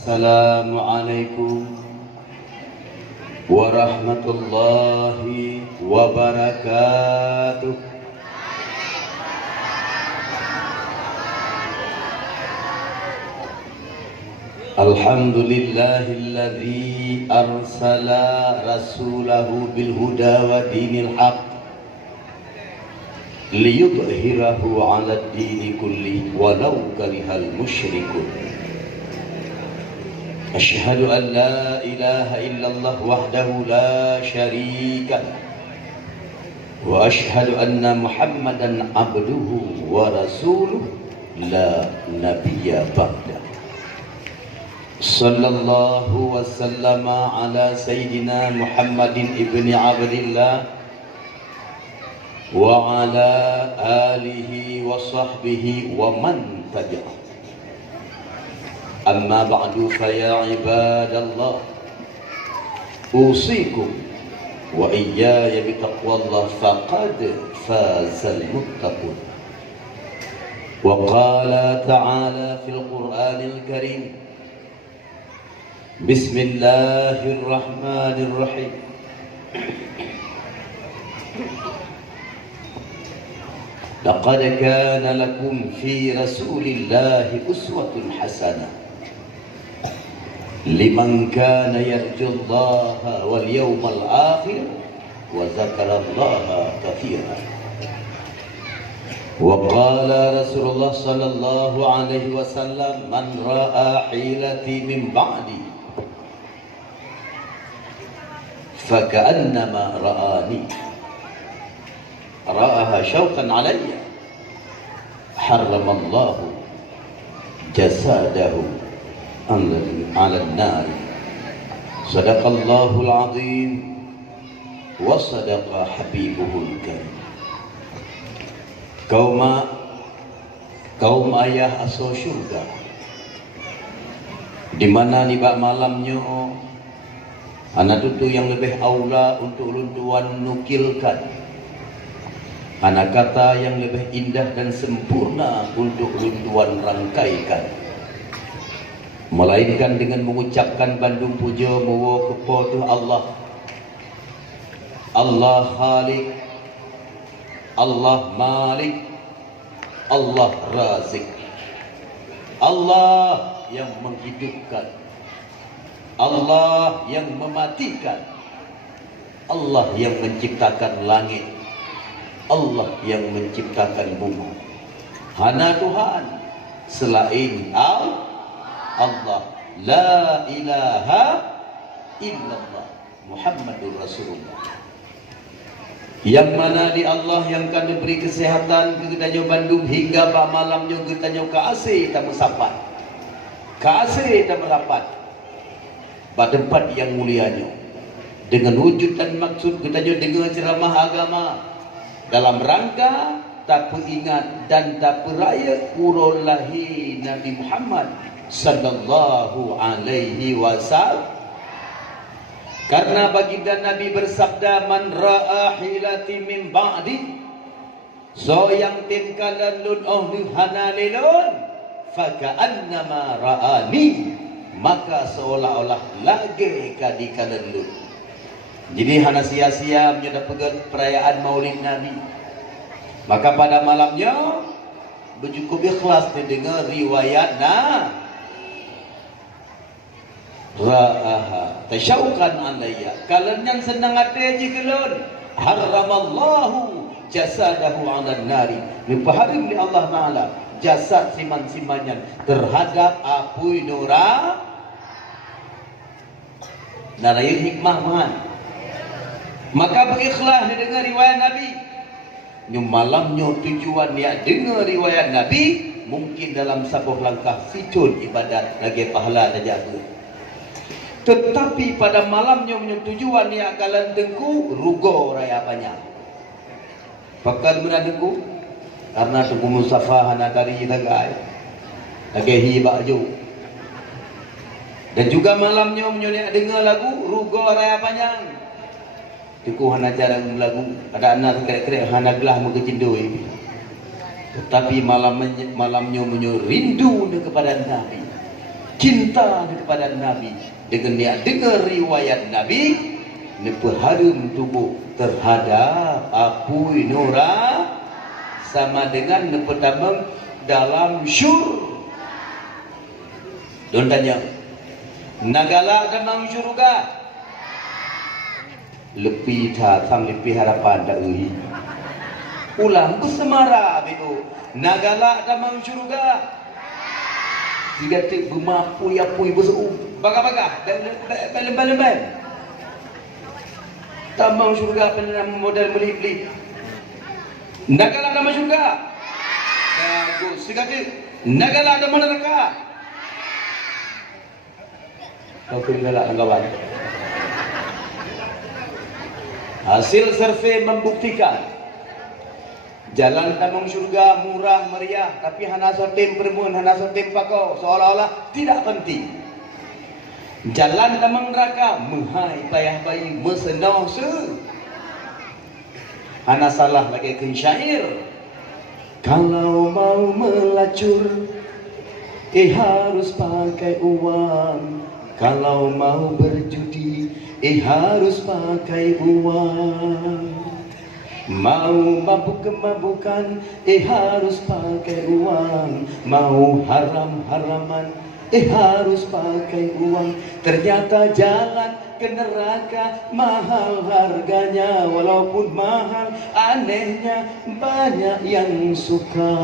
Assalamualaikum warahmatullahi wabarakatuh. Alhamdulillahilladzi arsala rasulahu bil huda wa dinil haq liyudhhirahu 'ala ad-dini kulli walau karihal musyrikun. Asyhadu an la ilaha illallah wahdahu la syarika wa asyhadu anna Muhammadan abduhu wa rasuluh la nabiyya ba'da. Sallallahu wa sallama ala sayyidina Muhammadin ibni Abdillah wa ala alihi wa sahbihi wa man tabi'ah. Amma ba'du fa ya ibadallah, usikum wa iyaya bitaqwallah faqad fazal muttaqun. Wa qala ta'ala fil Qur'anil Karim, Bismillahirrahmanirrahim. Laqad kana lakum fi Rasulillahi uswatun hasanah liman kana yarjullaha wal yawmal akhir wa zakarallaha katsiran. Wa qala Rasulullah sallallahu alaihi wasallam, man ra'a hilati min ba'di faka'annama ra'ani ra'aha syauqan alayya harramallahu jasadahu ala an-nar. Sadaqallahul azim wa sadaqa habibuhul karim. Kaum ayah asal syurga, di mana nibak malamnya anak tutu yang lebih aula untuk luntuan nukilkan, anak kata yang lebih indah dan sempurna untuk luntuan rangkaikan, melainkan dengan mengucapkan bandung puja mawa kepada Allah. Allah Khaliq, Allah Malik, Allah Razik. Allah yang menghidupkan, Allah yang mematikan, Allah yang menciptakan langit, Allah yang menciptakan bumi. Hana Tuhan selain Allah. La ilaha illallah Muhammadur Rasulullah. Yang mana di Allah yang akan diberi kesehatan ke Tanjung Bandung hingga pak malamnya ke Tanjung Kaasih tak bersapat, Kaasih tak merapat pada tempat yang mulianya, dengan wujud dan maksud kita dengar ceramah agama dalam rangka tak ingat dan tak peraya urulahi Nabi Muhammad sallallahu alaihi wasallam. Karena baginda Nabi bersabda, man ra'a hilati min ba'di, so yang tinkalan lun ohnu hanalilun faka'annama ra'ani, maka seolah-olah lagi kadikalan lun. Jadi hana sia-sia mendapat perayaan Maulid Nabi. Maka pada malamnya bercukup ikhlas mendengar riwayat ra'aha tasyauqan alayya, kalian yang senang hati aja kelon haramallahu jasadahu 'alan nari, dipaharim li Allah Ta'ala jasad siman-simannya terhadap apui nura naraya hikmah man. Maka berikhlas dia dengar riwayat Nabi. Yang malamnya tujuan dia dengar riwayat Nabi, mungkin dalam sebuah langkah ficun ibadat lagi pahala dan jaga. Tetapi pada malamnya tujuan dia akalan tengku rugo raya banyak. Pakal mana tengku? Karena tengku musafah anak dari tagai lagi hibak jo. Dan juga malamnya menyonya dengar lagu rugo raya banyak. Tengku hana jarang lagu ada anak kerek-kerek hana gelah mengecindui. Tetapi malamnya menyo rindu kepada Nabi. cinta kepada Nabi, dengan dia dengar riwayat Nabi, nepeharum tubuh terhadap apui nura sama dengan nepetamang dalam syur. Don tanya, nagala dalam syurga lebih datang lebih harapan dari ulang bersemara itu nagala dalam syurga jika tik bermapui-apui berseru baga-baga dan balem-balem tamang syurga penerang modal beli-beli nagala dalam syurga bagus jika tik nagala dalam neraka kau tinggalkan kawan. Hasil survei membuktikan jalan tamang syurga murah meriah, tapi hana sotim permun, hana sotim pakau, seolah-olah tidak penting. Jalan tamang neraka menghai payah bayi mesenau se. Hana salah lagi ke syair. Kalau mau melacur, harus pakai uang. Kalau mau berjudi, harus pakai uang. Mau mabuk kemabukan, harus pakai uang. Mau haram-haraman, harus pakai uang. Ternyata jalan ke neraka mahal harganya. Walaupun mahal, anehnya banyak yang suka.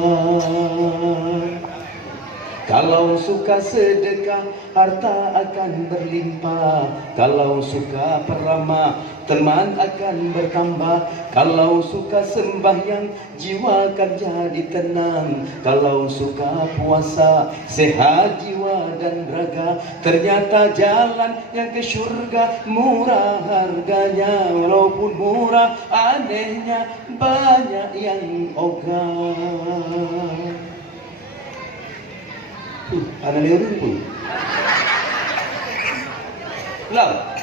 Kalau suka sedekah, harta akan berlimpah. Kalau suka peramah, teman akan bertambah. Kalau suka sembahyang, jiwa akan jadi tenang. Kalau suka puasa, sehat jiwa dan raga. Ternyata jalan yang ke surga murah harganya. Walaupun murah, anehnya banyak yang ogah. Ada lirik pun. Lah,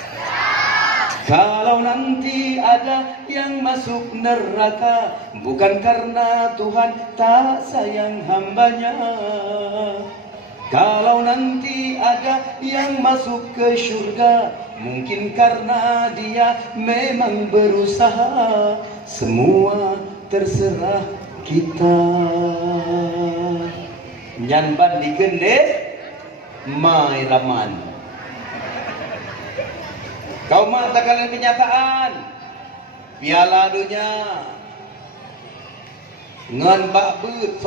kalau nanti ada yang masuk neraka, bukan karena Tuhan tak sayang hambanya. Kalau nanti ada yang masuk ke surga, mungkin karena dia memang berusaha. Semua terserah kita. Nyanban dikendek mai raman. Kau mengatakan kenyataan piala dunia ngan bak beut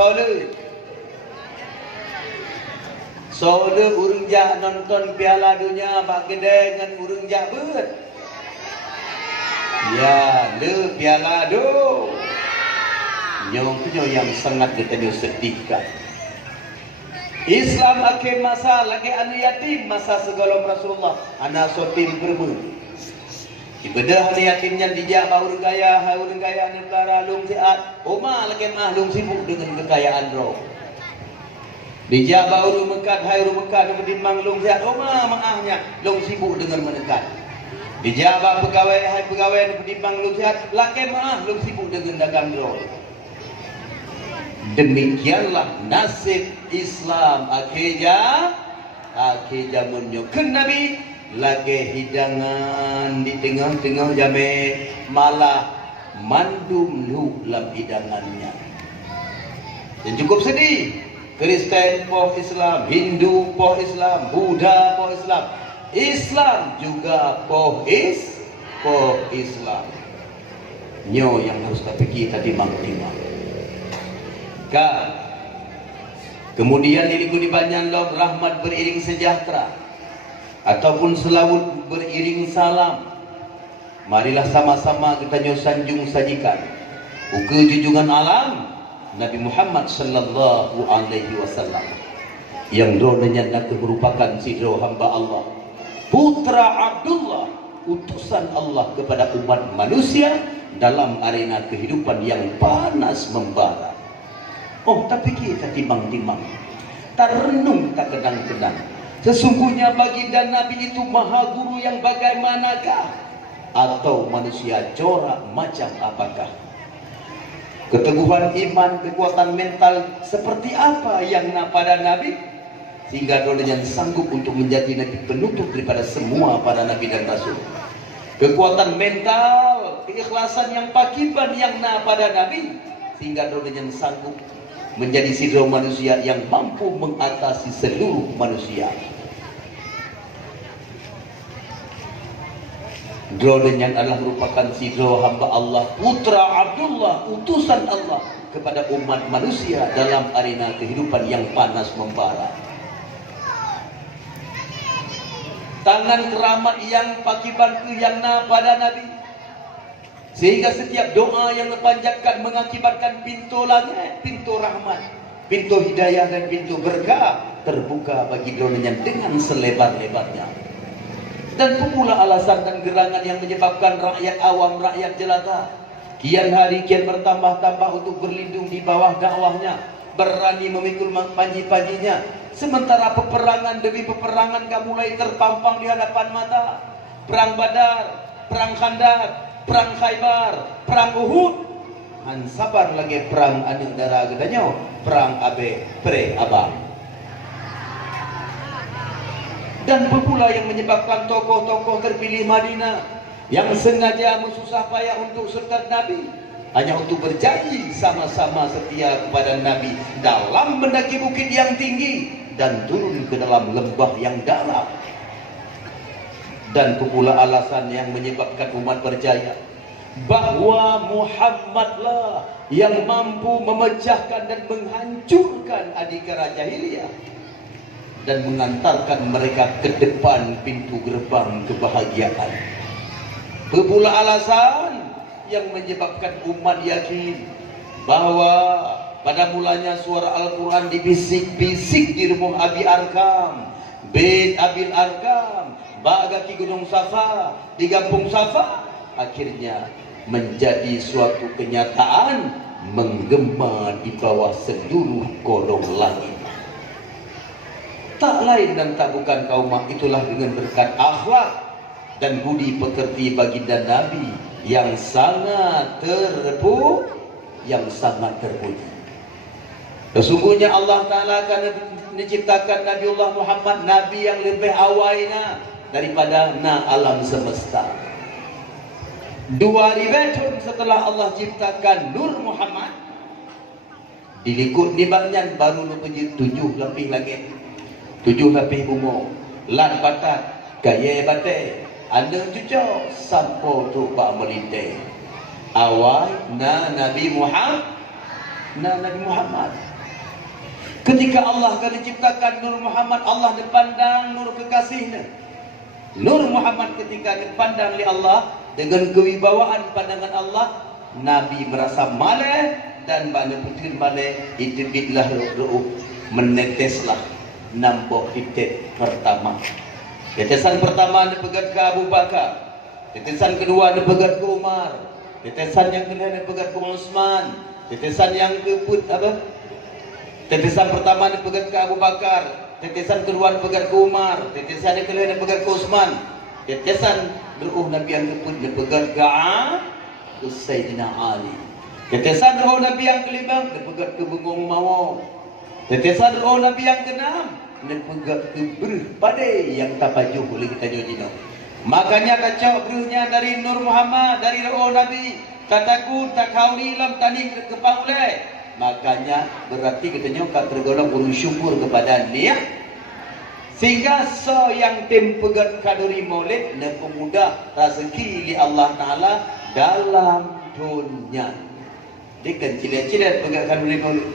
sole urang jak nonton piala dunia bak gede ngan urang jak beut ya le piala do nyong yang sangat ditanya setika. Islam akhir masa lagi anu yatim masa segala Rasulullah ana sotim bermu. Ibadah anu yatimnya dijak urang gaya anu kara lung siat. Oma lagi lung sibuk dengan kekayaan roh. Dijak urang mekat urang mekat berimbang lung siat. Oma maahnya lung sibuk dengan menekat. Dijak pegawai pegawai berimbang lung siat. Lagi maah lung sibuk dengan dagang roh. Demikianlah nasib Islam akhir zaman nyokeun Nabi lagi hidangan di tengah-tengah jame malah mandum lu dalam hidangannya. Dan cukup sedih, Kristen poh Islam, Hindu poh Islam, Buddha poh Islam, Islam juga poh Islam. Nyo yang harus kita timang-timang. Kemudian diikuti banyak log rahmat beriring sejahtera ataupun selawat beriring salam. Marilah sama-sama kita sanjung sajikan uke junjungan alam Nabi Muhammad sallallahu alaihi wasallam yang dronanya nak merupakan sidro hamba Allah, putra Abdullah, utusan Allah kepada umat manusia dalam arena kehidupan yang panas membara. Oh, tapi kita timbang-timbang, tak renung, tak kenang-kenang. Sesungguhnya baginda Nabi itu maha guru yang bagaimanakah? Atau manusia corak macam apakah? Keteguhan iman, kekuatan mental seperti apa yang pada Nabi? sehingga doanya sanggup untuk menjadi nabi penutup daripada semua para nabi dan rasul. Kekuatan mental, keikhlasan yang pakiban yang pada nabi, sehingga doanya sanggup menjadi sidro manusia yang mampu mengatasi seluruh manusia. Doanya adalah merupakan sidro hamba Allah, putra Abdullah, utusan Allah kepada umat manusia dalam arena kehidupan yang panas membara. Tangan keramat yang pakiban yang pada Nabi, sehingga setiap doa yang dipanjatkan mengakibatkan pintu langit, pintu rahmat, pintu hidayah dan pintu berkah terbuka bagi doanya dengan selebar-lebarnya. Dan pula alasan dan gerangan yang menyebabkan rakyat awam, rakyat jelata kian hari kian bertambah-tambah untuk berlindung di bawah dakwahnya, berani memikul panji-panjinya, sementara peperangan demi peperangan mulai terpampang di hadapan mata. Perang Badar, perang Khandaq, perang Khaybar, perang Uhud, han sabar lagi perang anu dara gedanyo, perang abe pre abang. Dan pula yang menyebabkan tokoh-tokoh terpilih Madinah yang sengaja bersusah payah untuk serta Nabi, hanya untuk berjanji sama-sama setia kepada Nabi dalam mendaki bukit yang tinggi dan turun ke dalam lembah yang dalam. Dan pula alasan yang menyebabkan umat percaya bahwa Muhammadlah yang mampu memecahkan dan menghancurkan adikara jahiliyah dan mengantarkan mereka ke depan pintu gerbang kebahagiaan. Pula alasan yang menyebabkan umat yakin bahwa pada mulanya suara Al-Quran dibisik-bisik di rumah Abi Arkam bin Abil Arkam, bagaki Gunung Safa, di Kampung Safa, akhirnya menjadi suatu kenyataan menggema di bawah seluruh kolong langit. Tak lain dan tak bukan kaum itulah dengan berkat akhlak dan budi pekerti baginda Nabi yang sangat terpuji. Sesungguhnya Allah Ta'ala akan menciptakan Nabiullah Muhammad, Nabi yang lebih awalnya daripada alam semesta. 2000 tahun setelah Allah ciptakan Nur Muhammad, dilikut nibaknya baru lebih 7 lebih lagi, 7 lebih umur, lan batat, gaya batai, anda cucuk, sampo tu pak melinte. Awal Nabi Muhammad. Ketika Allah akan diciptakan Nur Muhammad, Allah dipandang nur kekasihnya. Nur Muhammad ketika dipandang oleh Allah dengan kewibawaan pandangan Allah, Nabi merasa malah dan pada putri malah itu bidlah ru'uh meneteslah nampak titik pertama. Tetesan pertama dipegat ke Abu Bakar, tetesan kedua dipegat ke Umar, tetesan yang kedua dipegat ke Utsman, tetesan yang tetesan pertama dipegat ke Abu Bakar, tetesan kedua dipegat ke Umar, tetesan yang kedua dipegat ke Utsman, tetesan ruh Nabi yang keempat dipegat ke Sayyidina Ali, tetesan ruh Nabi yang kelima dipegat ke Bengong Mawo, tetesan ruh Nabi yang keenam dipegat ke beruh badai yang tapajuh oleh kita jodino. Makanya kacau beruhnya dari Nur Muhammad, dari ruh Nabi, kataku tak kauli lam tani kepangulai. Makanya berarti katanya kau tergolong urus syukur kepada dia, sehingga so yang tempegat kaduri maulid dan pemuda rezeki di Allah Ta'ala dalam dunia. Dia kan cilet-cilet pegat kaduri maulid,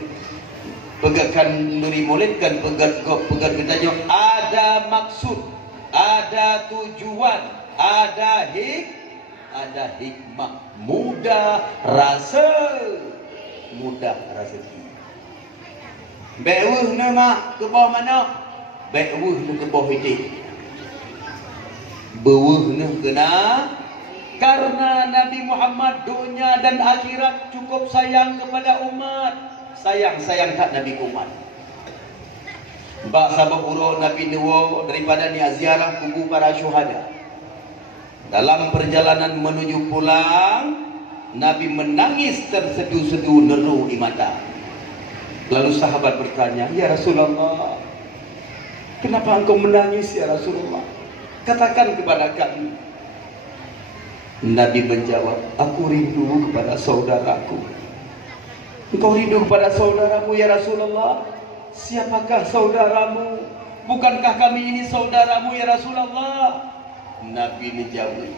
pegatkan nuri maulid kan pegat katanya ada maksud, ada tujuan, ada hikmah, mudah rezeki. Bewuh nama ke bawah mana? Bewuh ke bawah hidup. Bewuh kena karena Nabi Muhammad dunia dan akhirat cukup sayang kepada umat. Sayang tak Nabi umat. Bahasa berhuruf Nabi Nuh daripada ziarah kubur para syuhada. Dalam perjalanan menuju pulang, Nabi menangis terseduh-seduh neruh di mata. Lalu sahabat bertanya, ya Rasulullah, Kenapa engkau menangis ya Rasulullah? Katakan kepada kami. Nabi menjawab, aku rindu kepada saudaraku. Engkau rindu kepada saudaramu ya Rasulullah? Siapakah saudaramu? Bukankah kami ini saudaramu ya Rasulullah? Nabi menjawab,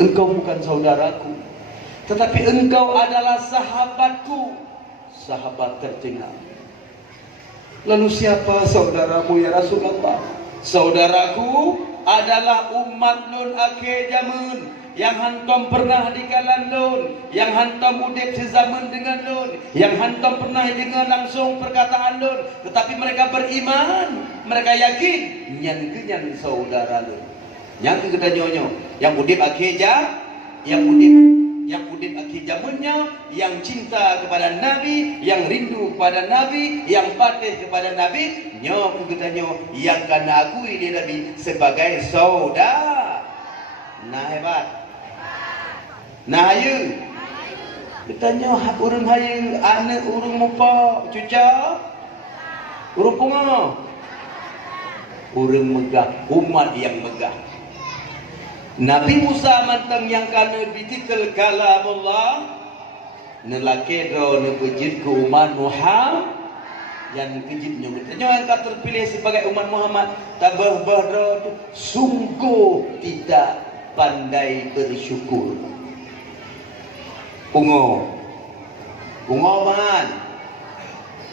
engkau bukan saudaraku, tetapi engkau adalah sahabatku, sahabat tercinta. Lalu siapa saudaramu ya Rasulullah? Saudaraku adalah umat nun akhir zaman, yang hantam pernah dikalan nun, yang hantam udip sezaman dengan nun, yang hantam pernah dengar langsung perkataan nun, tetapi mereka beriman, mereka yakin nyan kenyan saudara nun. Yang kita nyonyo, yang udip akhir yang udip akhir zamannya, yang cinta kepada Nabi, yang rindu kepada Nabi, yang patih kepada Nabi, nyo kita nyo yang kana akui dia Nabi sebagai saudara. Nah hebat. Nah hayu. Kita nyo hak urang hayu, anak urang mupa, cuca. Urang punga. Urang megah, umat yang megah. Nabi Musa mantang yang kana bitikal kalamullah nelake dro nebejit ke umat Muhammad yang kejitnya yang terpilih sebagai umat Muhammad tabah dro sungguh tidak pandai bersyukur. Pungo man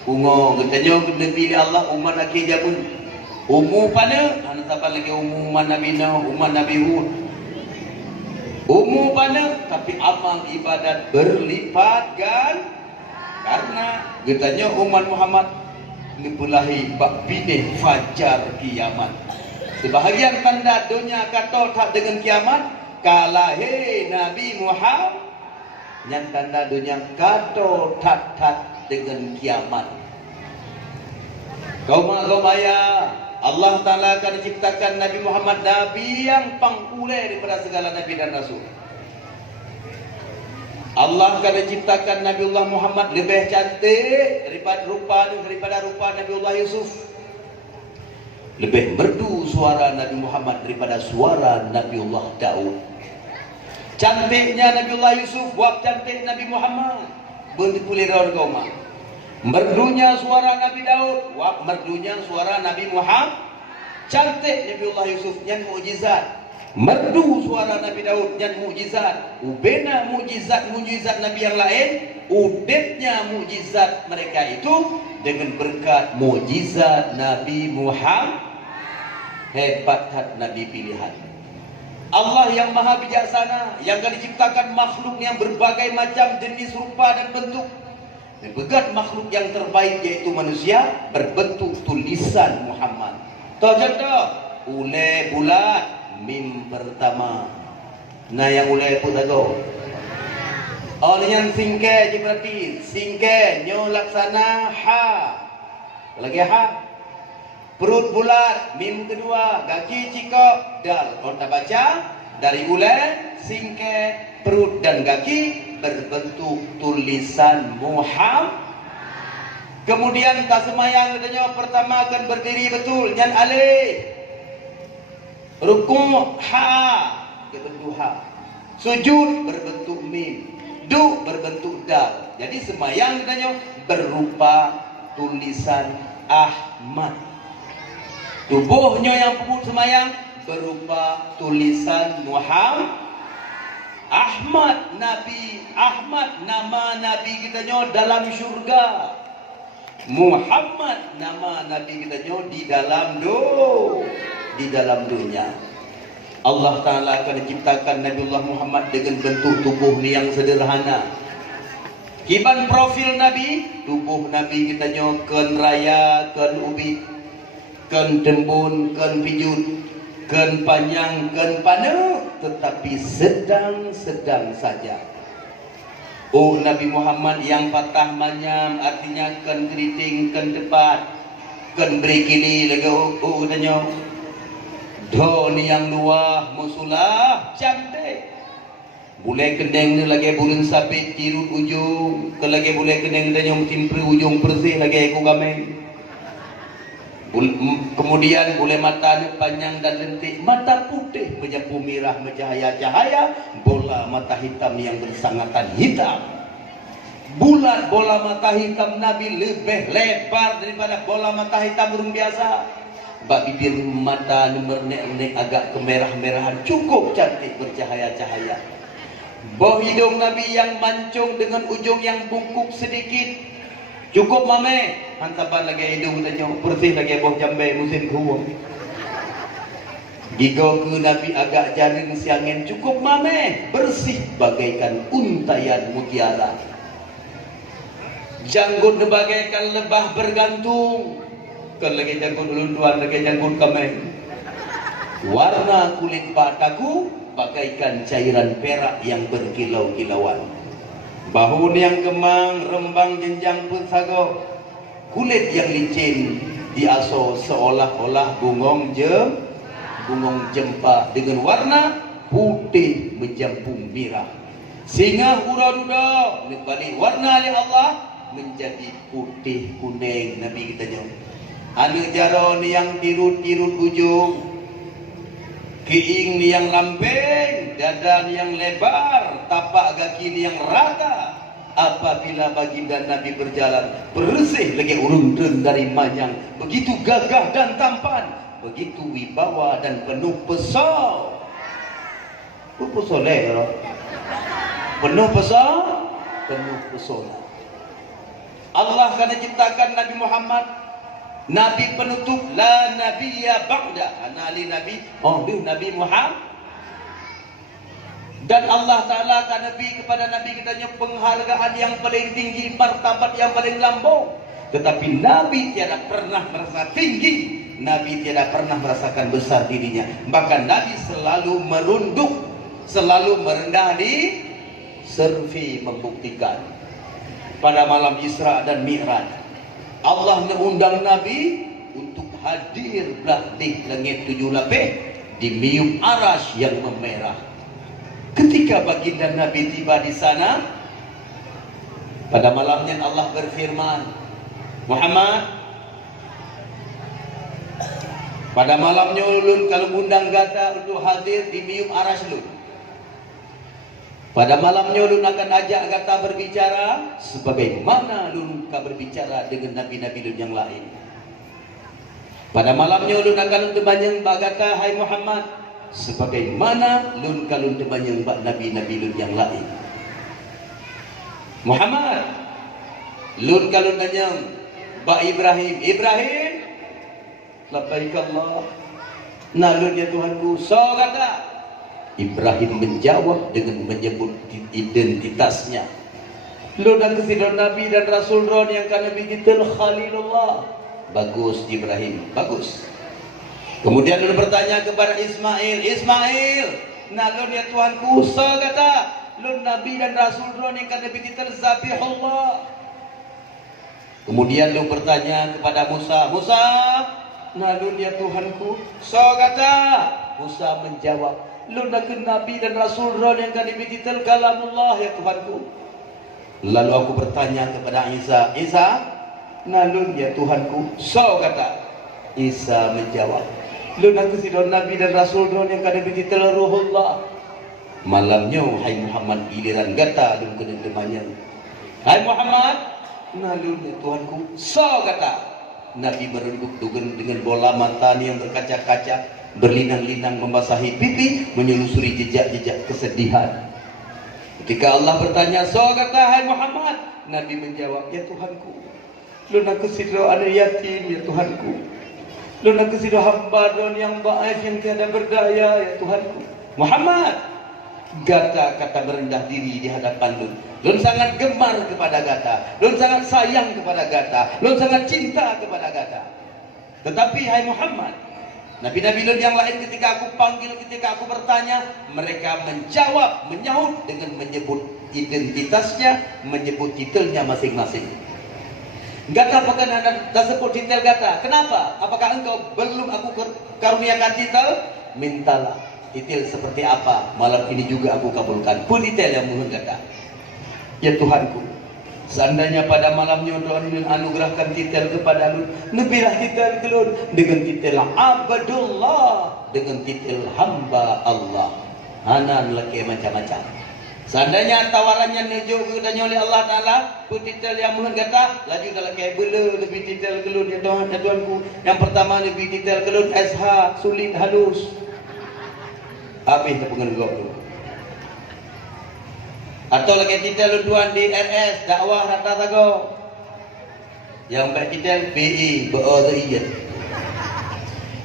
pungo katanya kena pilih Allah umat akhir zaman umu pana anu siapa lagi umuman Nabi Nuh, umat Nabi Hud. Umum pada tapi amal ibadat berlipat kan karena katanya umat Muhammad dipulahi bab bine fajar kiamat. Sebahagian tanda dunia kata tak dengan kiamat kalahe Nabi Muhammad yang tanda dunia kata tak dengan kiamat. Kau maya Allah Ta'ala akan ciptakan Nabi Muhammad Nabi yang pangkulai daripada segala Nabi dan Rasul. Allah akan ciptakan Nabiullah Muhammad lebih cantik daripada rupa Nabiullah Yusuf. Lebih merdu suara Nabi Muhammad daripada suara Nabiullah Daud. Cantiknya Nabiullah Yusuf buat cantik Nabi Muhammad berdipulih daun kaumah. Merdunya suara Nabi Daud, wah merdunya suara Nabi Muhammad. Cantik Nabiullah Yusuf yang mukjizat. Merdu suara Nabi Daud yang mukjizat. Ubena mukjizat Nabi yang lain, udipnya mukjizat mereka itu dengan berkat mukjizat Nabi Muhammad. Hebat Nabi pilihan. Allah yang maha bijaksana yang akan diciptakan makhluk yang berbagai macam jenis rupa dan bentuk. Dan begat makhluk yang terbaik yaitu manusia berbentuk tulisan Muhammad. Tahu contoh, ule bulat mim pertama. Nah yang ule pun tahu. Oh yang singke je berarti singke nyo laksana ha. Lagi ha. Perut bulat mim kedua, kaki cikok dal. Kalau tak baca dari ule singke perut dan kaki berbentuk tulisan Muhammad. Kemudian tak semayang katanya pertama akan berdiri betul nyan alif. Rukuk ha berbentuk ha. Sujud berbentuk mim. Du berbentuk dal. Jadi semayang katanya berupa tulisan Ahmad. Tubuhnya yang puput semayang berupa tulisan Muhammad. Ahmad Nabi, Ahmad nama Nabi kita nyo dalam syurga. Muhammad nama Nabi kita nyo di dalam dunia. Allah Ta'ala akan menciptakan Nabiullah Muhammad dengan bentuk tubuh ni yang sederhana. Kiban profil Nabi, tubuh Nabi kita nyo ken raya, ken ubi, ken tembun, ken pijut, ken panjang, ken pana, tetapi sedang-sedang saja. Oh Nabi Muhammad yang patah manyam artinya ken keriting, ken tepat, ken berikili lagi katanya. Do ni yang luah musulah cantik. Boleh kendeng ni lagi bulan sabit tirut ujung, ke lagi boleh kendeng tanya timpri ujung bersih lagi aku gameng. Kemudian bule mata panjang dan lentik, mata putih menyapu merah mencahaya-cahaya, bola mata hitam yang bersangatan hitam. Bulat bola mata hitam Nabi lebih lebar daripada bola mata hitam burung biasa. Bak bibir mata mernek-nek agak kemerah-merahan, cukup cantik bercahaya-cahaya. Bau hidung Nabi yang mancung dengan ujung yang bungkuk sedikit, cukup mame. Hantapan lagi hidung tanya, bersih lagi bau jambe musim keruang. Gigau ke Nabi agak jaring siangin, cukup mame, bersih bagaikan untayan mutiara. Janggut bagaikan lebah bergantung. Kan lagi janggut ulunduan, lagi janggut kameng. Warna kulit pataku bagaikan cairan perak yang berkilau-kilauan. Bahu yang kemang, rembang jenjang pusago. Kulit yang licin diaso seolah-olah bungong jempa dengan warna putih menjampung merah. Singa hura-duda balik warna oleh Allah menjadi putih kuning. Nabi kita jawab, anu jaron yang tirut-tirut ujung, kiing yang lambeng, dadan yang lebar, tapak kaki yang rata. Apabila baginda Nabi berjalan, bersih lagi urun dari manyang, begitu gagah dan tampan, begitu wibawa dan penuh pesona. Penuh pesona. Allah akan ciptakan Nabi Muhammad, Nabi penutup, la nabiyya ba'da, anali Nabi, Nabi Muhammad. Dan Allah Ta'ala akan Nabi kepada Nabi kita penghargaan yang paling tinggi, martabat yang paling lambung. Tetapi Nabi tiada pernah merasa tinggi, Nabi tiada pernah merasakan besar dirinya. Bahkan Nabi selalu merunduk, selalu merendah di servi, membuktikan. Pada malam Isra dan Mi'raj, Allah mengundang Nabi untuk hadir di langit 7 lapis di mium aras yang memerah. Ketika baginda Nabi tiba di sana, pada malamnya Allah berfirman, Muhammad, pada malamnya ulun kalau undang gata untuk hadir di mium aras lu. Pada malamnya ulun akan ajak gata berbicara sebagaimana ulun ka berbicara dengan nabi-nabi ulun yang lain. Pada malamnya ulun akan terbanyang bagata, hai Muhammad, sebagaimana lun kalun terbanyang bak nabi-nabi lun yang lain. Muhammad, lun kalun tanyang bak Ibrahim, labbaik Allah, nalun ya Tuhanku. So kata Ibrahim menjawab dengan menyebut identitasnya. Lun dan kesidon Nabi dan Rasul ron yang kan Nabi kita Khalilullah. Bagus Ibrahim, bagus. Kemudian Lun bertanya kepada Ismail, nalun ya Tuhanku, so kata Lun Nabi dan Rasul ron yang kan Nabi kita Zabihullah. Kemudian Lun bertanya kepada Musa, nalun ya Tuhanku, so kata Musa menjawab, Lun Nabi dan Rasul ron yang kan Nabi kita Kalamullah ya Tuhanku. Lalu aku bertanya kepada Isa, nalun ya Tuhanku, so kata Isa menjawab, Lun aku sidon Nabi dan Rasul don yang kada begitu Ruhullah. Malamnya hai Muhammad giliran gata lun kena demanya. Hai Muhammad, nalun ya Tuhanku. So kata Nabi merunduk dengan bola mata yang berkaca-kaca, berlinang-linang membasahi pipi, menyelusuri jejak-jejak kesedihan. Ketika Allah bertanya, so kata hai Muhammad, Nabi menjawab, ya Tuhanku, lun aku sidon anak yatim ya Tuhanku. Lun aku sudah hamba don yang baik yang tiada berdaya ya Tuhanku. Muhammad, gata kata merendah diri di hadapan Lun. Lun sangat gemar kepada gata. Lun sangat sayang kepada gata. Lun sangat cinta kepada gata. Tetapi hai Muhammad, Nabi-Nabi Lun yang lain ketika aku panggil, ketika aku bertanya, mereka menjawab, menyahut dengan menyebut identitasnya, menyebut titelnya masing-masing. Gata apakah anda sebut titel gata? Kenapa? Apakah engkau belum aku karuniakan titel? Mintalah titel seperti apa, malam ini juga aku kabulkan. Pun titel yang mohon gata. Ya Tuhanku, Seandainya pada malamnya Tuhan anugerahkan titel kepada lu, lebihlah titel kelun dengan titel Abdullah, dengan titel hamba Allah. Hanan laki macam-macam. Seandainya tawarannya nejo katanya oleh Allah Taala, titel yang mohon kata, laju dalam kayak bela lebih titel kelun ya Tuhan, ya Tuanku. Yang pertama lebih titel kelun SH, sulit halus. Habis pengenggok tu. Atau lagi titel tuan di RS dakwah rata tago. Yang baik titel BI beradiyat.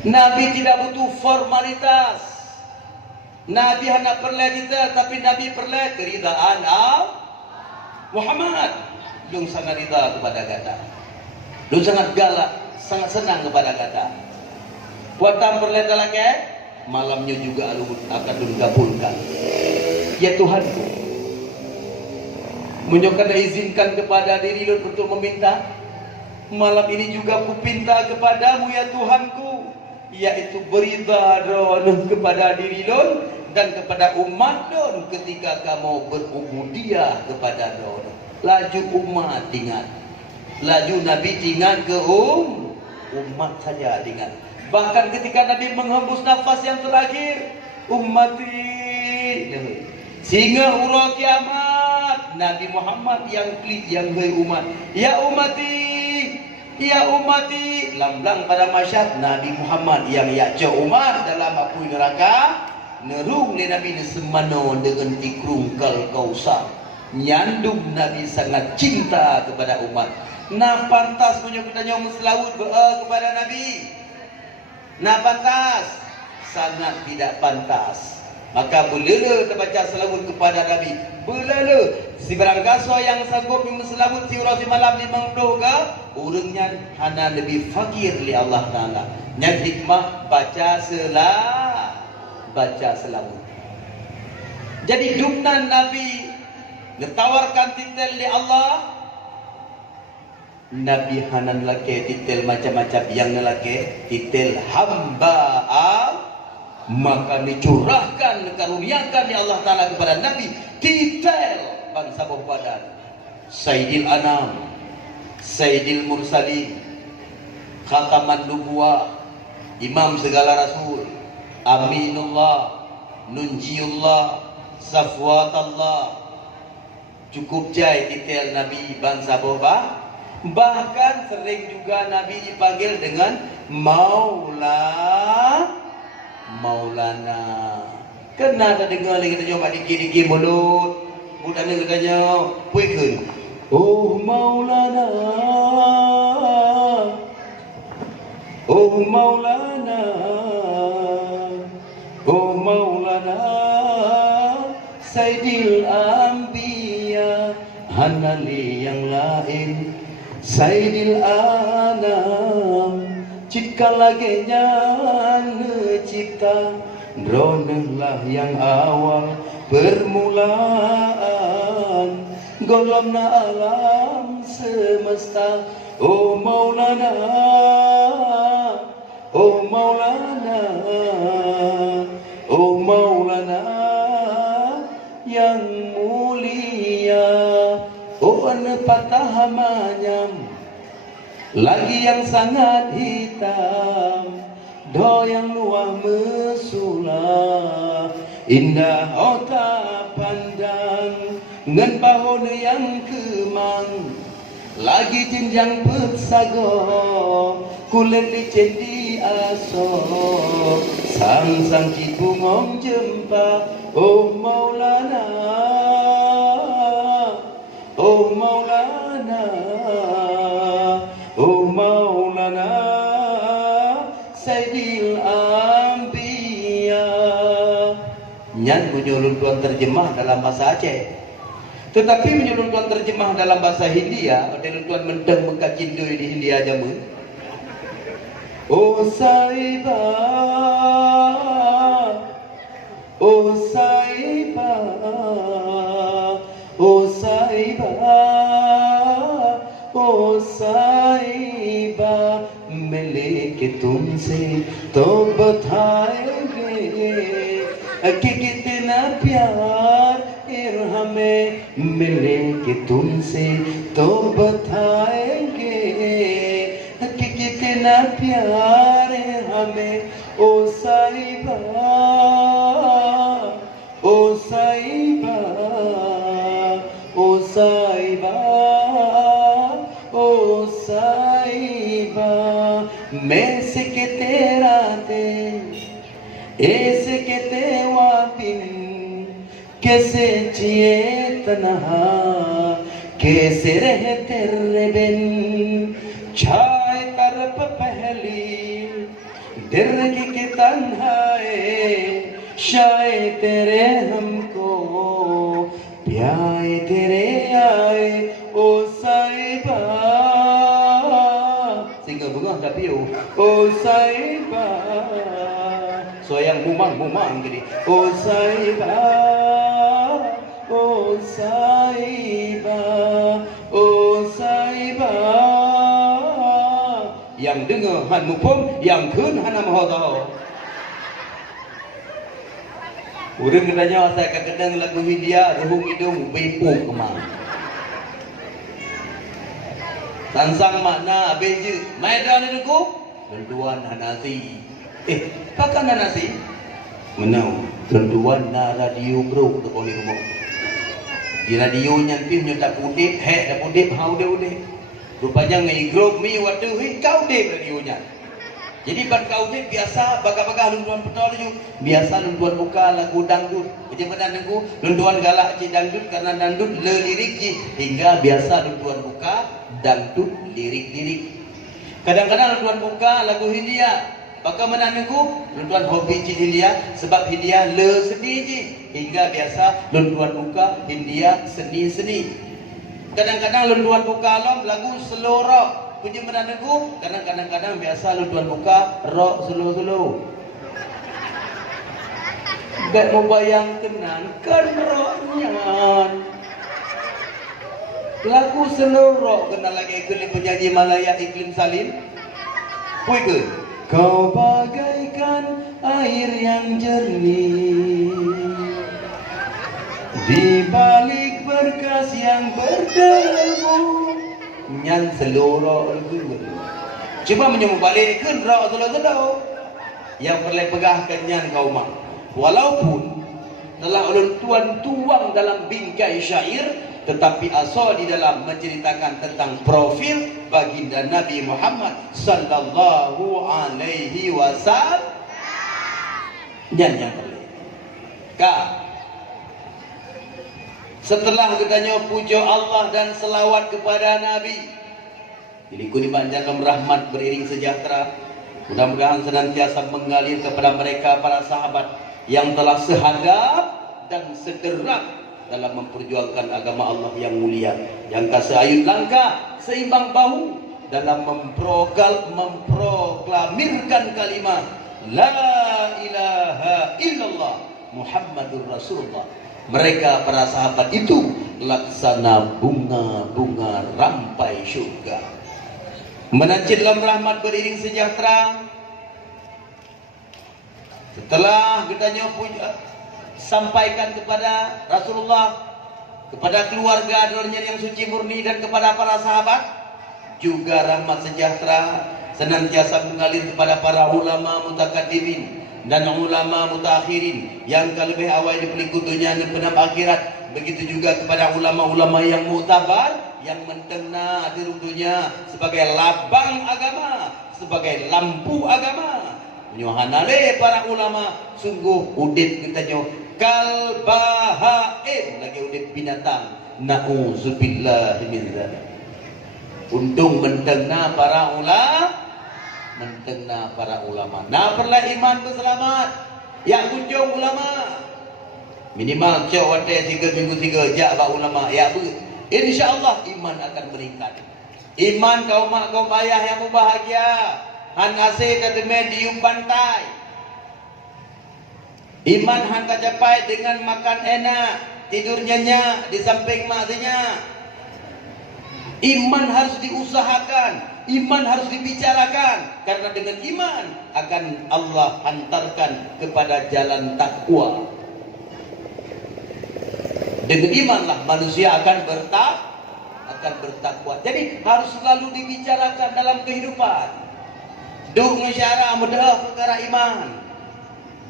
Nabi tidak butuh formalitas. Nabi hanya perlu titel, tapi Nabi perlu keridaan Muhammad. Dung sangat rida kepada kata. Dung sangat galak, sangat senang kepada kata. Watam perlu lagi malamnya juga akan dikabulkan. Ya Tuhanku, menyokan izinkan kepada diri lu untuk meminta. Malam ini juga ku pinta kepadamu ya Tuhanku, yaitu beribadah kepada diri lu dan kepada umat lu ketika kamu berubudiyah kepada lu. Laju umat ingat, laju Nabi ingat ke umat saja ingat. Bahkan ketika Nabi menghembus nafas yang terakhir, ummati, sehingga urut kiamat, Nabi Muhammad yang klik yang umat, ya umati, lambang pada masyarakat Nabi Muhammad yang yakca umat dalam api neraka, nerung ni Nabi semano dengan tikrung kal kausa. Nyandung Nabi sangat cinta kepada umat. Nah pantas punya kita nyom selawut kepada Nabi. Nah pantas, sangat tidak pantas. Maka bolehlah terbaca selawut kepada Nabi. Bolehlah. Si barangkasa yang sanggup selawut si urasi malam di mangdoga, urangnya hanya lebih fakir li Allah Taala. Nya hikmah baca selawut. Jadi dumnan Nabi ditawarkan titel li Allah. Nabi hanan laki titel macam-macam yang laki titel hamba maka dicurahkan, dikaruniakan di Allah Ta'ala kepada Nabi titel bangsa badan Sayyidil Anam, Sayyidil Mursalin, Khataman Nubuwah, Imam segala Rasul, Aminullah, Nunjiullah, Safwatullah. Cukup jai titel Nabi bangsa badan. Bahkan sering juga Nabi dipanggil dengan Maulana. Kena tak dengar lagi kita coba dikir-dikir mulut. Budak ni katanya, puikun. Oh Maulana, oh Maulana, oh Maulana, Sayyidil Anbiya, hanali yang lain, Sayyidil Anam. Jika lagi cipta, dronlah yang awal permulaan, golongan alam semesta. Oh Maulana, oh Maulana, oh Maulana yang mulia. Oh patah manyam lagi yang sangat hitam, do yang luah mesula, indah otak pandang, ngan bahon yang kemang, lagi jenjang bersago, kulit licin di aso, sang cibungong jempa. Oh Maulana, oh Maulana, oh Maulana, Sayyidil Anbiya. Nyan menyulunkan terjemah dalam bahasa Aceh, tetapi menyulunkan terjemah dalam bahasa Hindia. Menyulunkan mendeng mengkacindui di Hindia jamun. Oh Saiba, oh Saiba, oh Saiba, ओ साहिबा मिले कि तुमसे तो बताएंगे कि कितना प्यार फिर हमें मिलेंगे तुमसे तो बताएंगे कि कितना प्यार है हमें ओ साहिबा, ओ साहिबा, ओ साहिबा, ओ साहिबा। मैं से के तेरा दे ऐसे के तेवा दिन कैसे जिए तन्हा कैसे रहे तेरे बिन। छाए तरफ पहली दिल की तन्हाए शाये तेरे हमको प्याए तेरे आए ओ साहिबा। Sehingga bunga tapi o sahiba, soyang mumang gini. O sahiba, o sahiba, o sahiba. Yang dengar han mupom, yang kun han amhodo. Urang katanya saya kadang lagu Hindia, ruhung hidung bepo kemang. Tansang makna beje maidan itu tentuan nasi pakan nasi menau tentuan na radio bro tu boleh ngomong di radio nyantin nyotak udip dak udip hau de ude rupanya ngai grup mi waktu kau de radionya. Jadi ban kau de biasa baga-baga lunduan petol ju biasa lunduan buka lagu dangdut kejepadan nengku lunduan galak ci dangdut karena dangdut le lirik ci hingga biasa lunduan buka dangdut lirik-lirik. Kadang-kadang lunduan buka lagu Hindia maka menanengku lunduan hobi ci Hindia sebab Hindia le seni ci hingga biasa lunduan buka Hindia seni-seni. Kadang-kadang lunduan buka lom lagu slow rock puji menanengku karena kadang-kadang biasa lunduan buka rock slow-slow. Gak mau bayangkan kan rocknya lagu slow rock kena lagi iklim penyanyi Malaya Iklim Salim. Puy ke kau bagaikan air yang jernih di balik berkas yang berdebu. Nyan seluruh lagu cuma menyebut balik kan rock slow-slow yang perlu pegahkan nyan kau mak walaupun telah ulun tuan tuang dalam bingkai syair tetapi asal di dalam menceritakan tentang profil baginda Nabi Muhammad sallallahu alaihi wasallam nyan perlu ka. Setelah katanya puja Allah dan selawat kepada Nabi, jadi kuni panjang rahmat beriring sejahtera, mudah-mudahan senantiasa mengalir kepada mereka para sahabat yang telah sehadap dan sederak dalam memperjuangkan agama Allah yang mulia, yang tak seayun langkah seimbang bahu dalam memproklamirkan kalimat La ilaha illallah Muhammadur Rasulullah. Mereka para sahabat itu laksana bunga-bunga rampai syurga, menancap dalam rahmat beriring sejahtera. Setelah kitanya sampaikan kepada Rasulullah, kepada keluarga adornya yang suci murni dan kepada para sahabat, juga rahmat sejahtera senantiasa mengalir kepada para ulama mutakaddimin dan ulama mutakhirin yang lebih awal di pelikup dunia dan penam akhirat. Begitu juga kepada ulama-ulama yang mutabar yang mentena di dunia sebagai labang agama, sebagai lampu agama. Menyohanale para ulama sungguh udit kitanya kal bahaim lagi udit binatang. Nauzubillah min dzalik. Untung mentena para ulama, mentena para ulama. Nah perlah iman berselamat. Yang kunjung ulama. Minimal cok wate 3 minggu 3 jak ba ulama. Ya bu. Insyaallah iman akan meningkat. Iman kaum mak kaum ayah yang berbahagia. Han ase tademe dium pantai. Iman han tercapai dengan makan enak, tidur nyenyak di samping maknya. Iman harus diusahakan. Iman harus dibicarakan karena dengan iman akan Allah hantarkan kepada jalan takwa. Dengan imanlah manusia akan bertakwa. Jadi harus selalu dibicarakan dalam kehidupan. Duk mensyarah mudah perkara iman.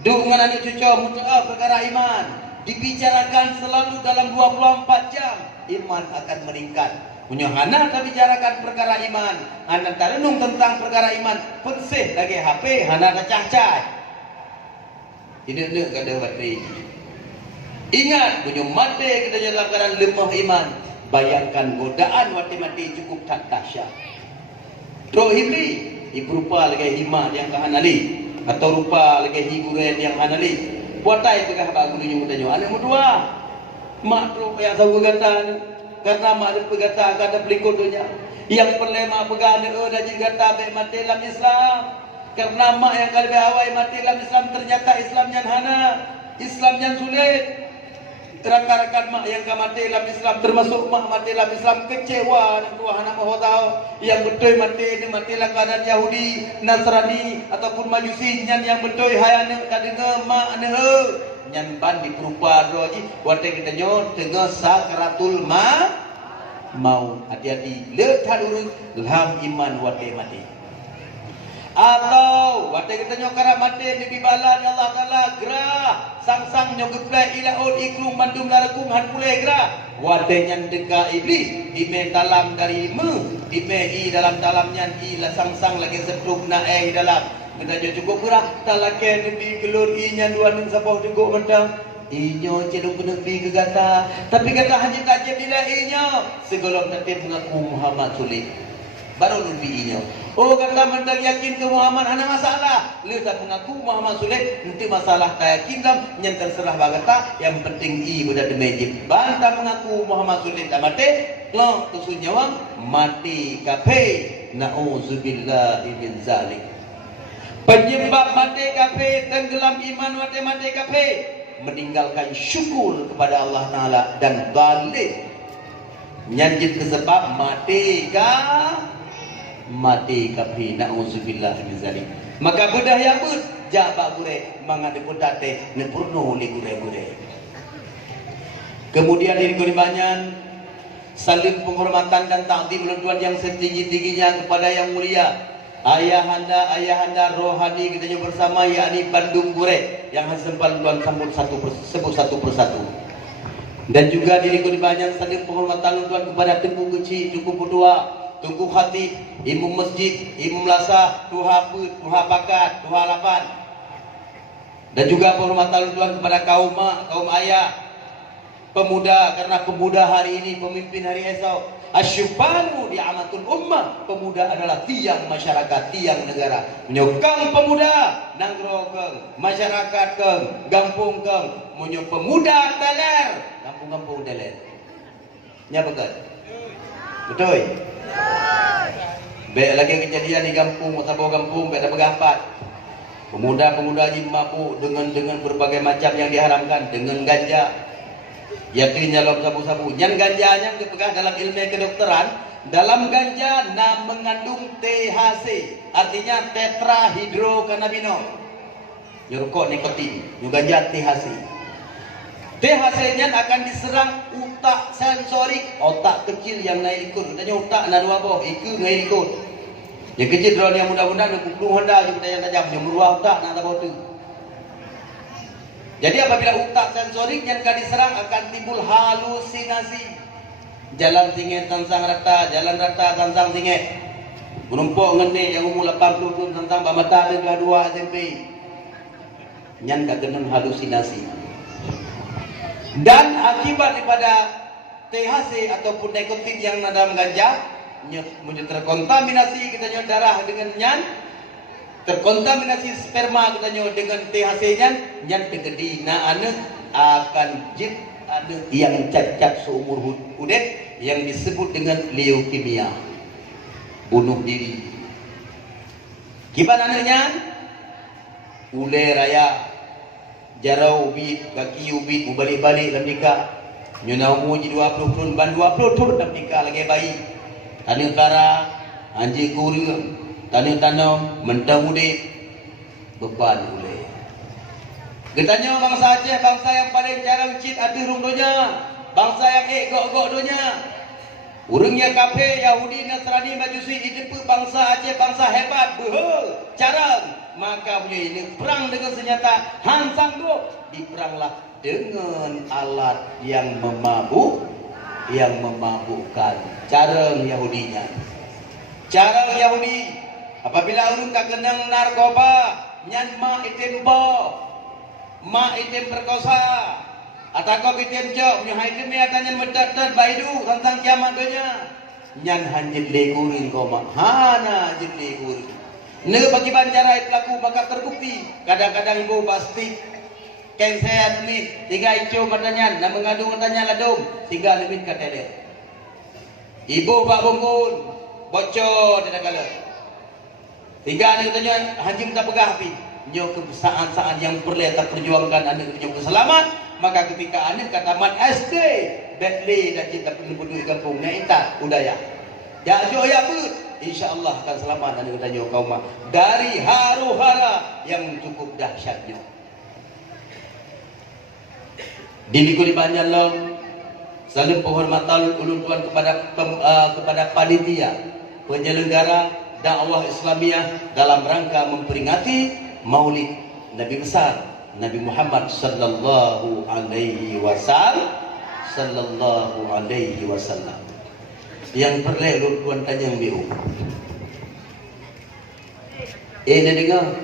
Duk dengan anak cucu mudah perkara iman. Dibicarakan selalu dalam 24 jam. Iman akan meningkat. Punya hana tak bicarakan perkara iman. Hana tak renung tentang perkara iman. Pensih lagi HP, hana tak cah-cah. Ini kada bateri. Ingat, punya mati kita dalam keadaan lemah iman. Bayangkan godaan mati-mati cukup tak dahsyat. Teruk hibli, berupa lagi himat yang kahanali. Atau rupa lagi hiburan yang hanali. Buatai tengah bagu dunia mudanya. Anak mudua. Mak teruk yang tahu gatan. Karena mak ada pegata kata pelikut dunia. Yang perlema pegana dan juga tabe mati dalam Islam. Karena mak yang kali bahawai mati dalam Islam ternyata Islam yang hana. Islam yang sulit. Rakan-rakan mak yang mati dalam Islam termasuk mak mati dalam Islam kecewa dan dua anak mahotau yang betul mati lah keadaan Yahudi, Nasrani ataupun Majusi yang betul hayane kadang mak ane nyan ban di perupa roji wate kita nyo tengah sakaratul mau hati-hati le tadurun lam iman wate mati. Atau wate kita nyokara mati di bala Allah Taala gerah sang-sang nyogeplai ilaul ikrum mandum larakum han pulai gerah wate nyan deka iblis dime dalam dari dime i dalam nyan i la sang-sang lagi sepluk na dalam kita jo cukup gerah talake di gelur i nyan dua ning sapau degok mentang inyo cedung kena bi kegata tapi kata haji tak je bila inyo segolong tertib mengaku Muhammad sulit baru lebih inyo. Oh kata mendak yakin ke Muhammad hana masalah. Lu tak mengaku Muhammad sulit nanti masalah tak yakin lam yang terserah bagata yang penting i budak demejib. Bantah mengaku Muhammad sulit tak mati. Lo tusun nyawang mati kafe. Nauzubillahi min zalik. Penyebab mati kafe tenggelam iman mati kafe meninggalkan syukur kepada Allah Taala dan balik nyanjit kesebab mati kafi na'udzubillah min zalik. Maka budah yang bud jabak gure mangade putate ne purno li gure. Kemudian ini kulibanyan saling penghormatan dan takdim tuan yang setinggi-tingginya kepada yang mulia ayahanda rohani kita bersama yakni Bandung Gure yang sempat tuan sebut satu persatu. Dan juga diri kulibanyan saling penghormatan tuan kepada Tengku Kecil, Tengku Kedua, Tunggu Khatib, Imam Masjid, Imam Lasah, Tuha Put, Tuha Bakat, Tuha Lapan. Dan juga penghormatan Tuhan kepada kaum mak, kaum ayah, pemuda, karena pemuda hari ini pemimpin hari esok. Asyubanu di amatul ummah. Pemuda adalah tiang masyarakat, tiang negara. Menyokang pemuda, nanggro keng, masyarakat keng, gampung keng. Menyok pemuda teler, kampung-kampung teler. Nya betul? Betul? Baik lagi kejadian di kampung atau kampung baik dapat gampat. Pemuda-pemuda ini mabuk dengan berbagai macam yang diharamkan, dengan ganja. Yakin nyalop sabu-sabu. Yang ganjanya dipegang dalam ilmu kedokteran, dalam ganja mengandung THC, artinya tetrahidrokannabinol. Rokok nikotin, ganja THC. THC-nya akan diserang otak sensorik, otak kecil yang naik ikut. Katanya otak na dua boh, ikut naik ikut. Yang kecil drone yang mudah-mudah nak pukul Honda juga yang tajam, yang meruah otak nak tahu tu. Jadi apabila otak sensorik yang akan diserang akan timbul halusinasi. Jalan tinggi tansang rata, jalan rata tansang tinggi. Menumpuk ngene yang umur 80 tahun tentang mata dengan 2 SMP. Nyan tak kena halusinasi. Dan akibat daripada THC ataupun nikotin yang dalam ganja menjadi terkontaminasi kita nyon darah dengan nyan, terkontaminasi sperma kita nyon dengan THC nyan tegedi na ane akan jid ada yang cacat seumur hidup yang disebut dengan leukemia, bunuh diri. Gimana nyan? Ule raya jarau ubit, kaki ubit, balik-balik dalam nikah. Nyona umur 20 tahun, ban 20 tahun dalam nikah lagi bayi. Tani utara, anjing kurang, tani tanam, mentang mudik, beban boleh. Getanya bangsa Aceh, bangsa yang paling jarang cit ada rumdonya. bangsa yang gok-gok dunia. Urangnya kafir, Yahudi, Nasrani, Majusi, itu bangsa Aceh, bangsa hebat, behel, carang. Maka punya ini perang dengan senjata, han sanggup diperanglah dengan alat yang memabukkan. Carang Yahudinya. Carang Yahudi, apabila urang tak kenang narkoba, nyan mak item bo, mak item perkosa, atau kau item jok, punya item ni akan nyan mendatar baidu tentang kiamat dunia. Nyan hanjit legurin kau mak, hana hanjit legurin. Nege bagi bancara pelaku maka terbukti. Kadang-kadang ibu pasti kensean ni tiga icu matanya, nak mengadu matanya ladung, tiga lebih katele. Ibu bak bungkun, bocor tidak kalah. Tiga ni katanya haji minta pegah api. Nyo kesaat-saat yang perlu tak perjuangkan anak nyo selamat. Maka ketika anak kataman SD, Bentley dan cinta penduduk kampung Nainta Udaya. Ya jo ya put. InsyaAllah akan selamat dan katanya kaum dari haru-hara yang cukup dahsyatnya. Dini banyak long saling penghormatan ulun tuan kepada panitia penyelenggara dakwah Islamiyah dalam rangka memperingati Maulid Nabi besar Nabi Muhammad sallallahu alaihi wasallam. Yang perlu tuan tanya yang biru. Dah dengar?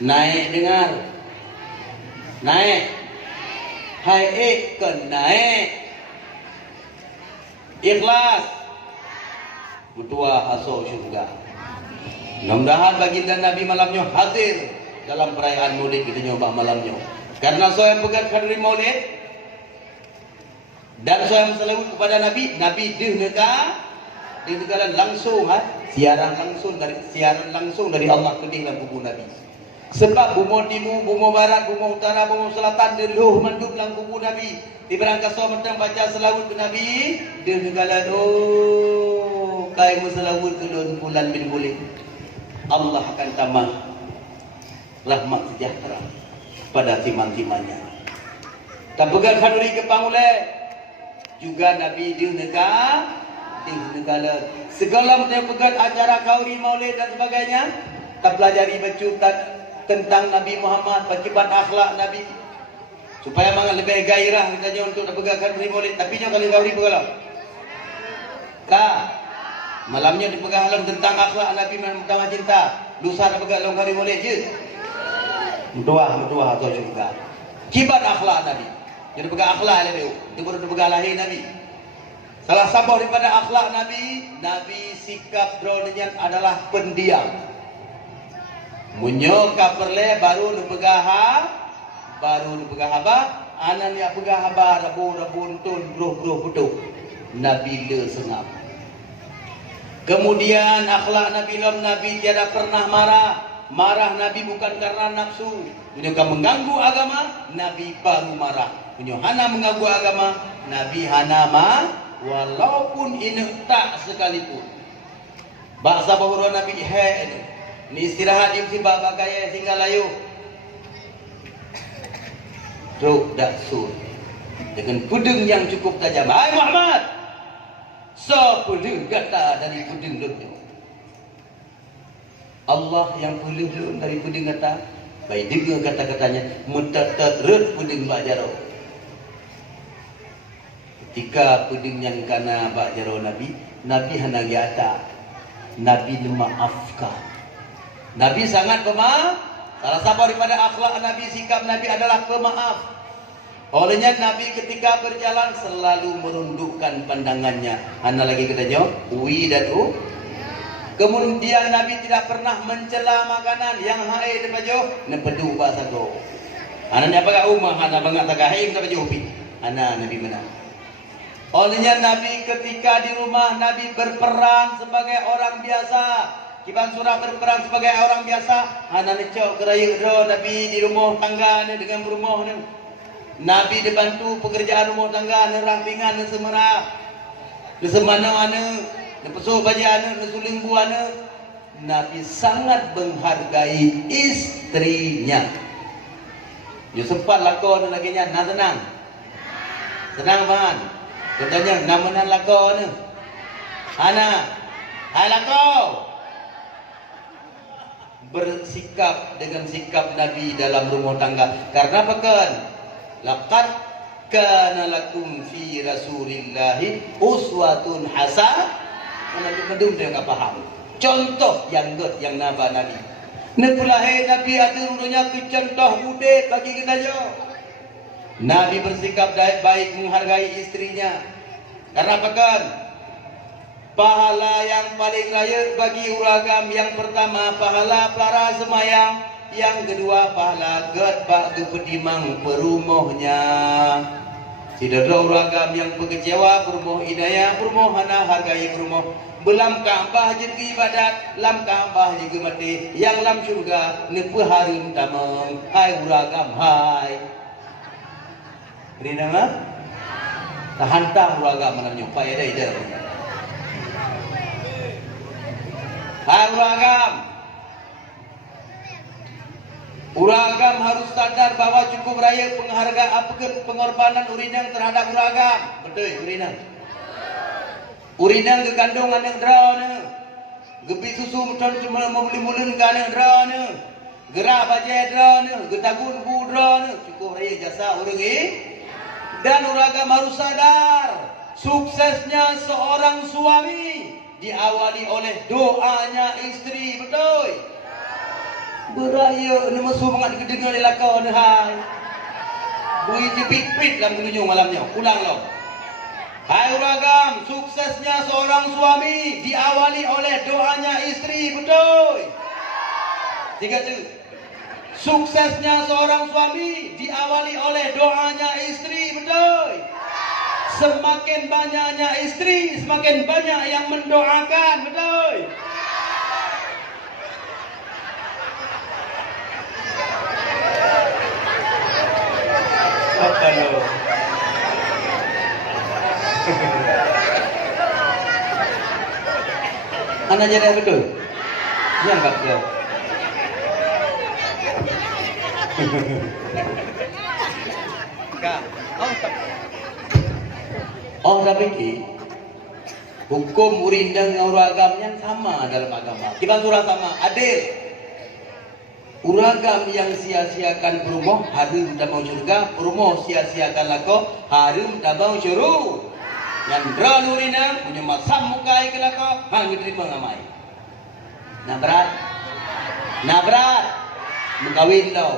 Naik dengar? Naik? Hai ke naik? Ikhlas. Mutua haso syurga. Mudah-mudahan baginda Nabi malamnya hadir dalam perayaan Maulid kita nyoba malamnya. Karena saya pegang hadiri Maulid dan saya bersalawat kepada Nabi, Nabi negara langsung, siaran langsung dari Allah ke dalam kubur Nabi. Sebab bumi timur, bumi barat, bumi utara, bumi selatan, deluh manduk dalam kubur Nabi. Di berangkat so mentang baca selawat ke Nabi, dia negara kai selawat ke don bulan bin bulan. Allah akan tambah rahmat sejahtera pada timang-timangnya. Tak pegang hadiri kepangulai. Juga Nabi di negara segala macam pegang acara kauri maulid dan sebagainya tak pelajari baca tentang Nabi Muhammad, bagaimana akhlak Nabi supaya mangan lebih gairah katanya untuk pegang kauri maulid. Tapi nyo kali kauri pegalau malamnya dipegang alam tentang akhlak Nabi pertama cinta, lusa nak pegang kauri maulid je mutuah atau juga kibat akhlak Nabi. Jadi pegang akhlak Nabi, itu baru pegang lahir Nabi. Salah satu daripada akhlak Nabi, Nabi sikap dronenya adalah pendiam. Munyok perle baru pegang apa? Anan yang pegang apa? Rabu tun, bro betul. Nabi le sengap. Kemudian akhlak Nabi tiada pernah marah Nabi bukan karena nafsu. Punya mengganggu agama, Nabi baru marah. Punya hana mengganggu agama, Nabi hana walaupun ini tak sekalipun. Bahasa bahwa Nabi ini istirahat di musibah bagaya tinggal layu. Ruk dak sur dengan pedang yang cukup tajam. Hai Muhammad, sepedang kata dari pedang lebih. Allah yang pelih dari pedang kata. Baik dengar kata-katanya mutatatret pedang Pak Jaro. Ketika pedang yang kana Pak Jaro Nabi hana giata. Nabi memaafkan. Nabi sangat pemaaf. Salah satu daripada akhlak Nabi, sikap Nabi adalah pemaaf. Olehnya Nabi ketika berjalan selalu merundukkan pandangannya. Hana lagi katanya wi dan u. Kemudian Nabi tidak pernah mencela makanan yang hai de baju nepedu bahasa go. Ananya apa umah ana bangat tagahim de baju upi. Ana Nabi mana. Olehnya Nabi ketika di rumah Nabi berperang sebagai orang biasa. Kiban surah berperang sebagai orang biasa. Ana lecok keraya ro Nabi di rumah tangga dengan berumah ni. Nabi dibantu pekerjaan rumah tangga nerampingan semera. Di semana nepesuh baju anak, nesuling buah anak. Nabi sangat menghargai istrinya. Dia sempat lakon lagi nya, nak tenang. Senang man. Contohnya namanan lako ni. Ana, hai lako. Bersikap dengan sikap Nabi dalam rumah tangga. Karena pekan, laqad kana lakum fi Rasulillahi uswatun hasanah. Nabi medum dia enggak paham. Contoh yang good yang naba Nabi. Nepulahai Nabi ada urunya ke contoh udik bagi kita jo. Nabi bersikap baik menghargai istrinya. Karena pekan, pahala yang paling raya bagi uragam yang pertama pahala pelara semayang, yang kedua pahala gedbak kepedimang perumohnya. Tidak ada uragam yang berkecewa perumoh inaya, perumoh hana hargai perumoh. Belam Ka'bah jadi ibadat, lam Ka'bah juga mati, yang lam syurga nepu harim tamang. Hai uragam hai. Beri nama? Tahantang uragam menanya, payah dah ida. Hai uragam. Uragam harus sadar bahwa cukup raya penghargaan apa pengorbanan urinang terhadap uragam. Betul urinang. Urinang ke kandungan yang drone. Gepi susu mutan cuma membeli mulun kan yang drone. Gerak bajai drone, getagun bu drone. Cukup raya jasa orang ini. Dan uragam harus sadar suksesnya seorang suami diawali oleh doanya istri. Betul. Beraya nama semangat kedengar lelakau ni hai. Bui jepit-pit dalam penunjuk malamnya. Pulang lo. Hai uragam, suksesnya seorang suami diawali oleh doanya istri. Betul. Tiga tu. Suksesnya seorang suami diawali oleh doanya istri. Betul. Semakin banyaknya istri, semakin banyak yang mendoakan. Betul. Halo. Anak jadi betul? Ya enggak betul. Oh tapi hukum urindang uragamnya sama dalam agama. Kita surah sama, adil. Uragam yang sia-siakan perumoh harum damau syurga, perumoh sia-siakan lako harum damau syuru. Yang drone urina punya masam mukai ke lako hang diterima ngamai. Nabrat mengkawin tau.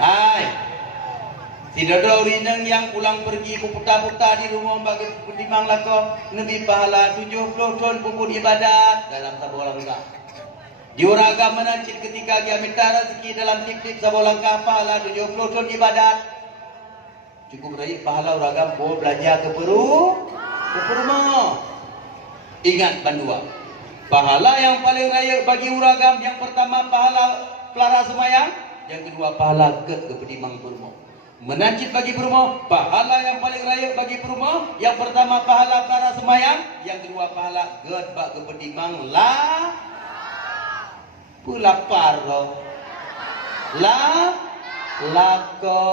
Hai, tidak ada urinang yang pulang pergi putar-putar di rumah bagi pendimang lako lebih pahala 70 tahun pupun ibadat dalam sabolang langkah. Diuragam menancit ketika dia minta rezeki dalam tip-tip sabolang langkah pahala 70 tahun ibadat. Cukup raih pahala uragam boleh belanja ke rumah. Ingat bandua. Pahala yang paling raya bagi uragam yang pertama pahala pelara semayang, yang kedua pahala ke pedimang perumoh. Menancit bagi perumoh, pahala yang paling raya bagi perumoh. Yang pertama pahala pelara semayang, yang kedua pahala gedbak ke pedimang lapar loh. Lako.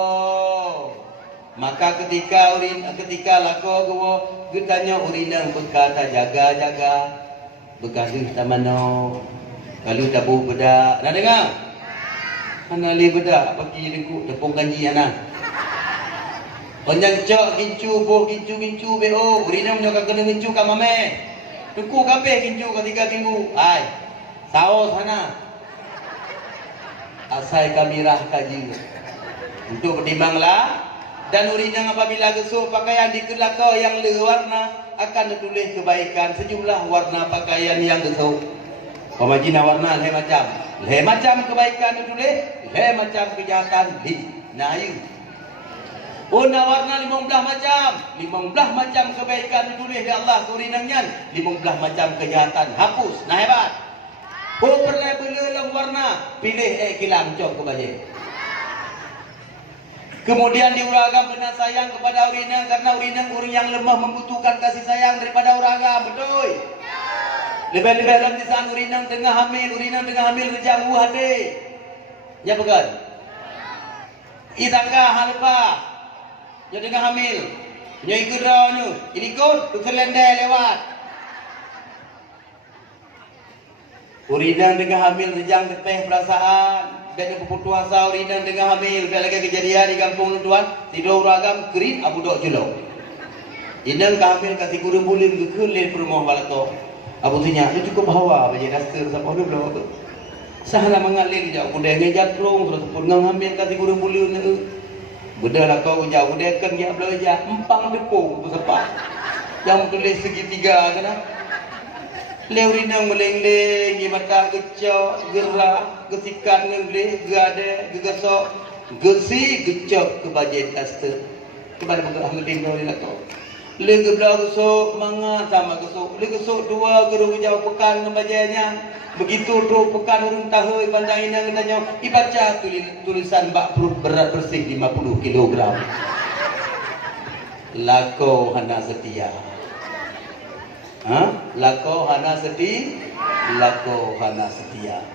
Maka ketika lako gua getanya urinang berkata jaga berkasih tamano. Kalau tabu beda. Nak dengar? Mana li beda bagi deku tepung kanji ana. Panjang cok kincu bo urinang nyoka kena kincu ka mame. Deku kape kincu ka 3 minggu. Ai. Saos sana. Asai kamirah kaji. Untuk pertimbanglah. Dan urinang apabila gesuh pakaian di kelakau yang warna akan ditulis kebaikan sejumlah warna pakaian yang gesuh. Pemajina warna leh macam kebaikan ditulis, leh macam kejahatan nayu. Warna warna 15 macam kebaikan ditulis di Allah urinangnya, 15 macam kejahatan hapus. Nah hebat. Perle warna pilih kilang cok ke baju. Kemudian diuragam kena sayang kepada urinang karena urinang orang yang lemah membutuhkan kasih sayang daripada uragam. Betul. Lebih-lebih dalam kisah urinang tengah hamil rejang buah deh. Ya bukan? Isaka halpa. Dia dengan hamil. Dia ikut dah ikut tu kelendai lewat. Uridang dengan hamil rejang teteh perasaan. Dan keputuasa uridang dengan hamil. Bila lagi kejadian di kampung tuan, tidur ragam kerit abu dok jelok. Inang hamil kasih guru bulim ke kelil perumah balato. Abu tanya, tu cukup hawa baje daster siapa tu belum. Sahalah mengalir jauh kuda ngejat rong terus pun ngambil kasih guru bulim ni. Bedalah kau jauh dia kan dia belajar empang tepung tu sepak. Yang tulis segitiga kena. Leurinang meleng-leng, mata gecok, gerak, gesikan ngelih, gade, gegesok, gesi, gecok ke bajet daster. Kepada bergerak ngelih kau ni lah kau. Lega belah gesok, manga sama gesok. Lega gesok dua gerung jauh pekan kebajanya. Begitu tu pekan urung tahu pandang inang katanya. Ibaca tulisan bak perut berat bersih 50 kilogram. Lako hana setia. Lako hana setia.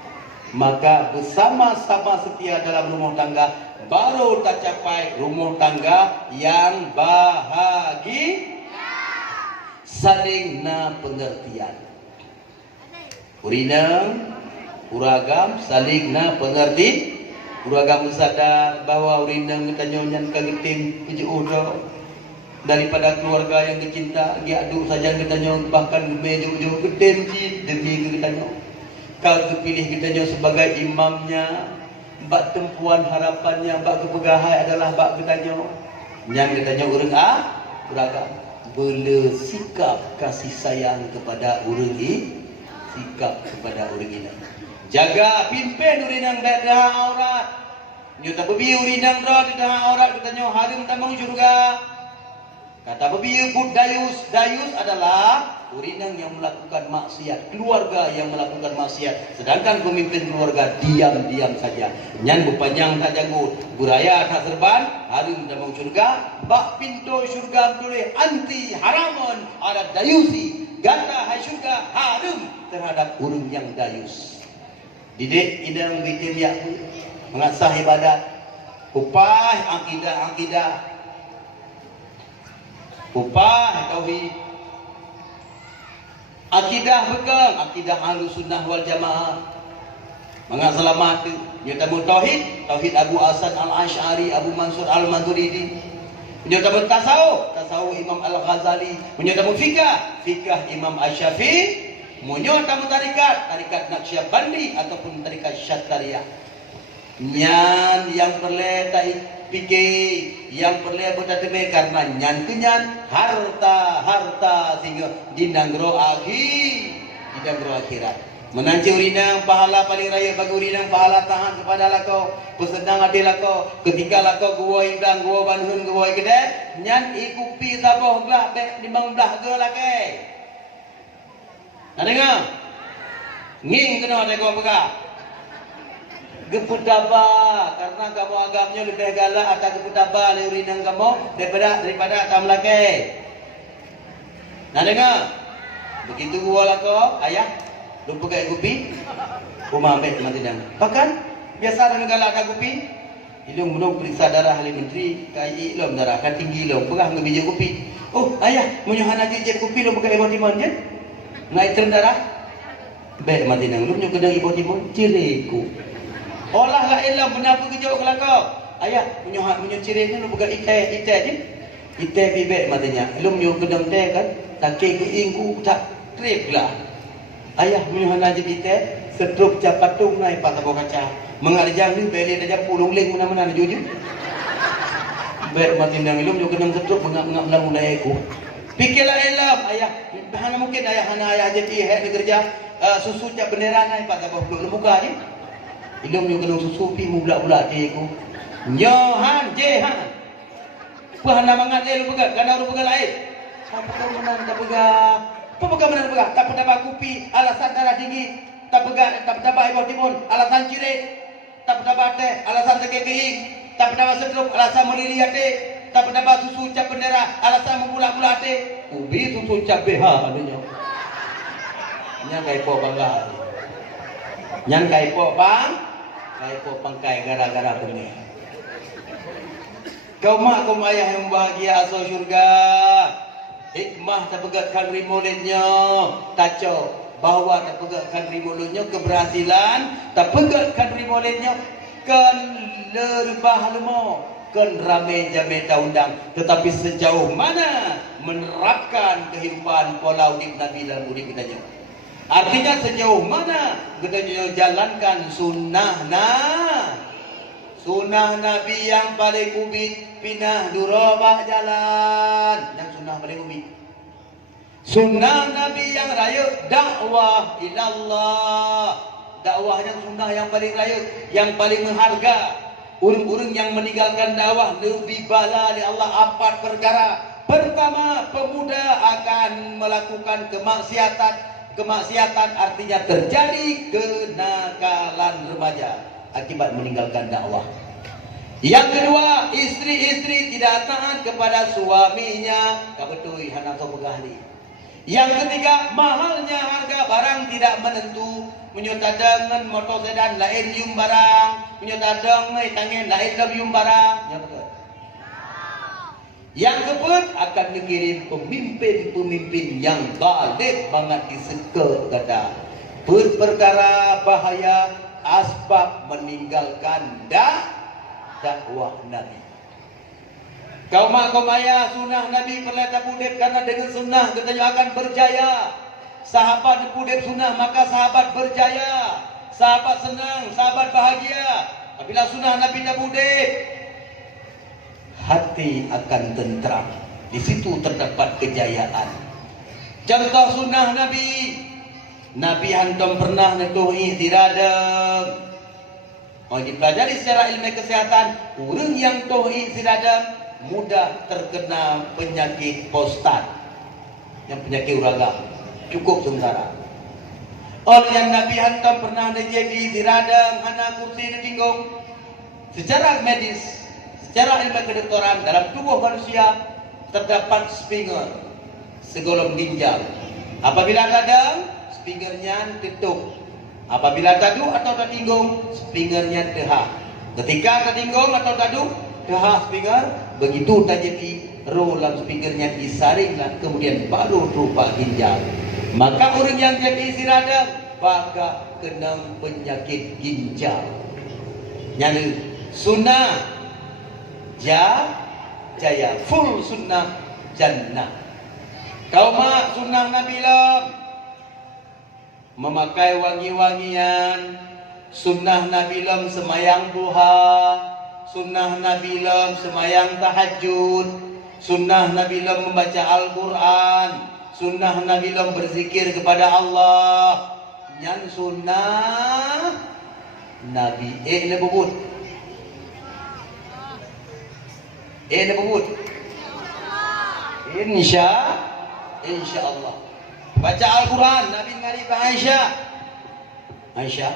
Maka bersama-sama setia dalam rumah tangga baru tercapai rumah tangga yang bahagia. Saling na pengertian. Urinang, uragam, saling na pengerti. Uragam sadar bahwa urinang kita nyonya kagiting puji udah daripada keluarga yang dicinta, dia adu saja kita nyonya bahkan mejo-jo geden demi kita nyonya. Kalau terpilih kita nyonya sebagai imamnya, bak tempuan harapannya, bak kepegahai adalah bak kita nyonya. Yang kita nyonya uragam. Bela sikap kasih sayang kepada orang ini, sikap kepada orang ini. Jaga pimpin urinang dah aurat. Nyata bebi urinang dah aurat kita nyo harum tamang surga. Kata bebi bud dayus adalah urinang yang melakukan maksiat, keluarga yang melakukan maksiat. Sedangkan pemimpin keluarga diam-diam saja. Nyan berpanjang tak jago, buraya tak serban, harum tamang surga. Bak pintu syurga boleh anti haramun ada dayusi. Gata hai syurga harum terhadap urung yang dayus. Didik idang bikin ya mengasah ibadat. Upah akidah. Upah tauhid. Akidah pegang, akidah Ahlus Sunnah wal Jamaah. Mengasalamat nyata tauhid Abu Hasan Al-Asy'ari, Abu Mansur Al-Maturidi. Menyata tasawuf Imam Al-Ghazali. Menyata fikah Imam Asy-Syafi'i. Menyata tarikat Naqsyabandi ataupun tarikat Syattariyah. Nyan yang perlu tak fikir, yang perlu bertatame karena nyan kenyan harta sehingga dinangro akhirat. Menanci urinang pahala paling raya bagi urinang pahala tahan kepada lako pesedang hati lako ketika lako gua ibang gua banhun gua gede nyan ikupi saboh belah be dimang belah ge lake. Ada ngah? Nging kena ada gua pegah. Geputaba karena kamu agamanya lebih galak atau geputaba le urinang kamu daripada tam lake. Ada ngah? Begitu gua lako ayah lu pegang gupi, rumah ambil teman tidak. Bahkan biasa dengan galak tak gupi, ilung menung periksa darah ahli menteri, kai ilum darah kan tinggi ilum, pegang ngebiji gupi. Oh ayah, menyuhan aja jet gupi lu pegang ibu timun je, naik term darah. Baik mati nang lu menyuhan kedang ibu timun, cireku. Olah lah ilum kenapa kejauh kelakau? Ayah menyuhan cirek lu pegang ite je, ite bibek matinya. Lu menyuhan kedang teh kan, tak ke ingku tak trip lah. Ayah menyuhan aja kita setruk capatung naik patah kaca mengarjang ni beli aja pulung leng mana-mana jujur baik mati nang ilum juga nang setruk mengap-ngap lang mulai aku pikirlah elam ayah hana mungkin ayah aja pihak kerja susu cap bendera naik patah peluk muka ni ilum juga nang susu pi mula-mula aku nyohan jehan hana mangat lu pegang kana lu pegang lain apa kau menang tak pegang. Pemegang benar pegang, tak pernah kupi, alasan darah tinggi, tak pegang, tak pernah ibu timun, alasan cirit, tak pernah teh, alasan terkekehing, tak pernah setruk, alasan melili hati, tak pernah susu cap bendera, alasan memula-mula hati. Ubi susu cap BH adanya. Nyang kaipo bangga. Nyang kaipo bang, kaipo pangkai gara-gara bengih. Kau ayah yang bahagia asal syurga. Hikmah terpegakkan rimolitnya. Taco. Bahawa terpegakkan rimolitnya. Keberhasilan. Terpegakkan rimolitnya. Kan lerbah lemo. Kan ramai jamai taundang. Tetapi sejauh mana menerapkan kehidupan pola udip Nabi dalam udip kita. Artinya sejauh mana kita jalankan sunnah Nabi yang paling ubit, pinah durabah jalan. Yang sunnah paling ubit. Sunnah Nabi yang raya dakwah ilallah. Dakwahnya sunnah yang paling raya, yang paling mengharga. Urung-urung yang meninggalkan dakwah lebih bala di Allah 4 perkara. Pertama, pemuda akan melakukan kemaksiatan artinya terjadi kenakalan remaja akibat meninggalkan dakwah. Yang kedua, istri-istri tidak taat kepada suaminya. Tak betul hana kau pegahli. Yang ketiga, mahalnya harga barang tidak menentu. Menyota dengan motor sedan lain yum barang. Menyota dengan tangan lain yum barang. Yang betul. Yang keempat, akan dikirim pemimpin-pemimpin yang balik banget diseka kata. Perkara bahaya asbab meninggalkan dakwah Nabi. Kaum ayah sunnah Nabi perlata pudip karena dengan sunnah kita akan berjaya. Sahabat pudip sunnah maka sahabat berjaya. Sahabat senang, sahabat bahagia. Apabila sunnah Nabi tak pudip, hati akan tentram. Di situ terdapat kejayaan. Contoh sunnah Nabi. Nabi hantam pernah netuhi tiradam. Mau dipelajari secara ilmu kesehatan, orang yang tohi tiradam mudah terkena penyakit prostat. Yang penyakit uraga cukup sementara. Orang yang Nabi hantam pernah jadi tiradam, hana kursi ditinggung. Secara medis, secara ilmu kedokteran, dalam tubuh manusia terdapat spinger, segolong ginjal. Apabila kadang, spingernya tutup. Apabila tadu atau tertinggung, spingernya tehak. Ketika tertinggung atau tadu, tehak spinger, begitu terjadi rolam spingernya disaringlah, kemudian baru rupa ginjal. Maka orang yang jadi siradam bakal kena penyakit ginjal. Nyali sunnah jaya, full sunnah jannah. Kau mak sunnah Nabi lam memakai wangi-wangian, sunnah Nabi lam semayang duha, sunnah Nabi lam semayang tahajud, sunnah Nabi lam membaca Al-Quran, sunnah Nabi lam berzikir kepada Allah. Yang sunnah Nabi lebut. Lebut. Insya Allah. Baca Al-Quran. Nabi ngari ke Aisyah.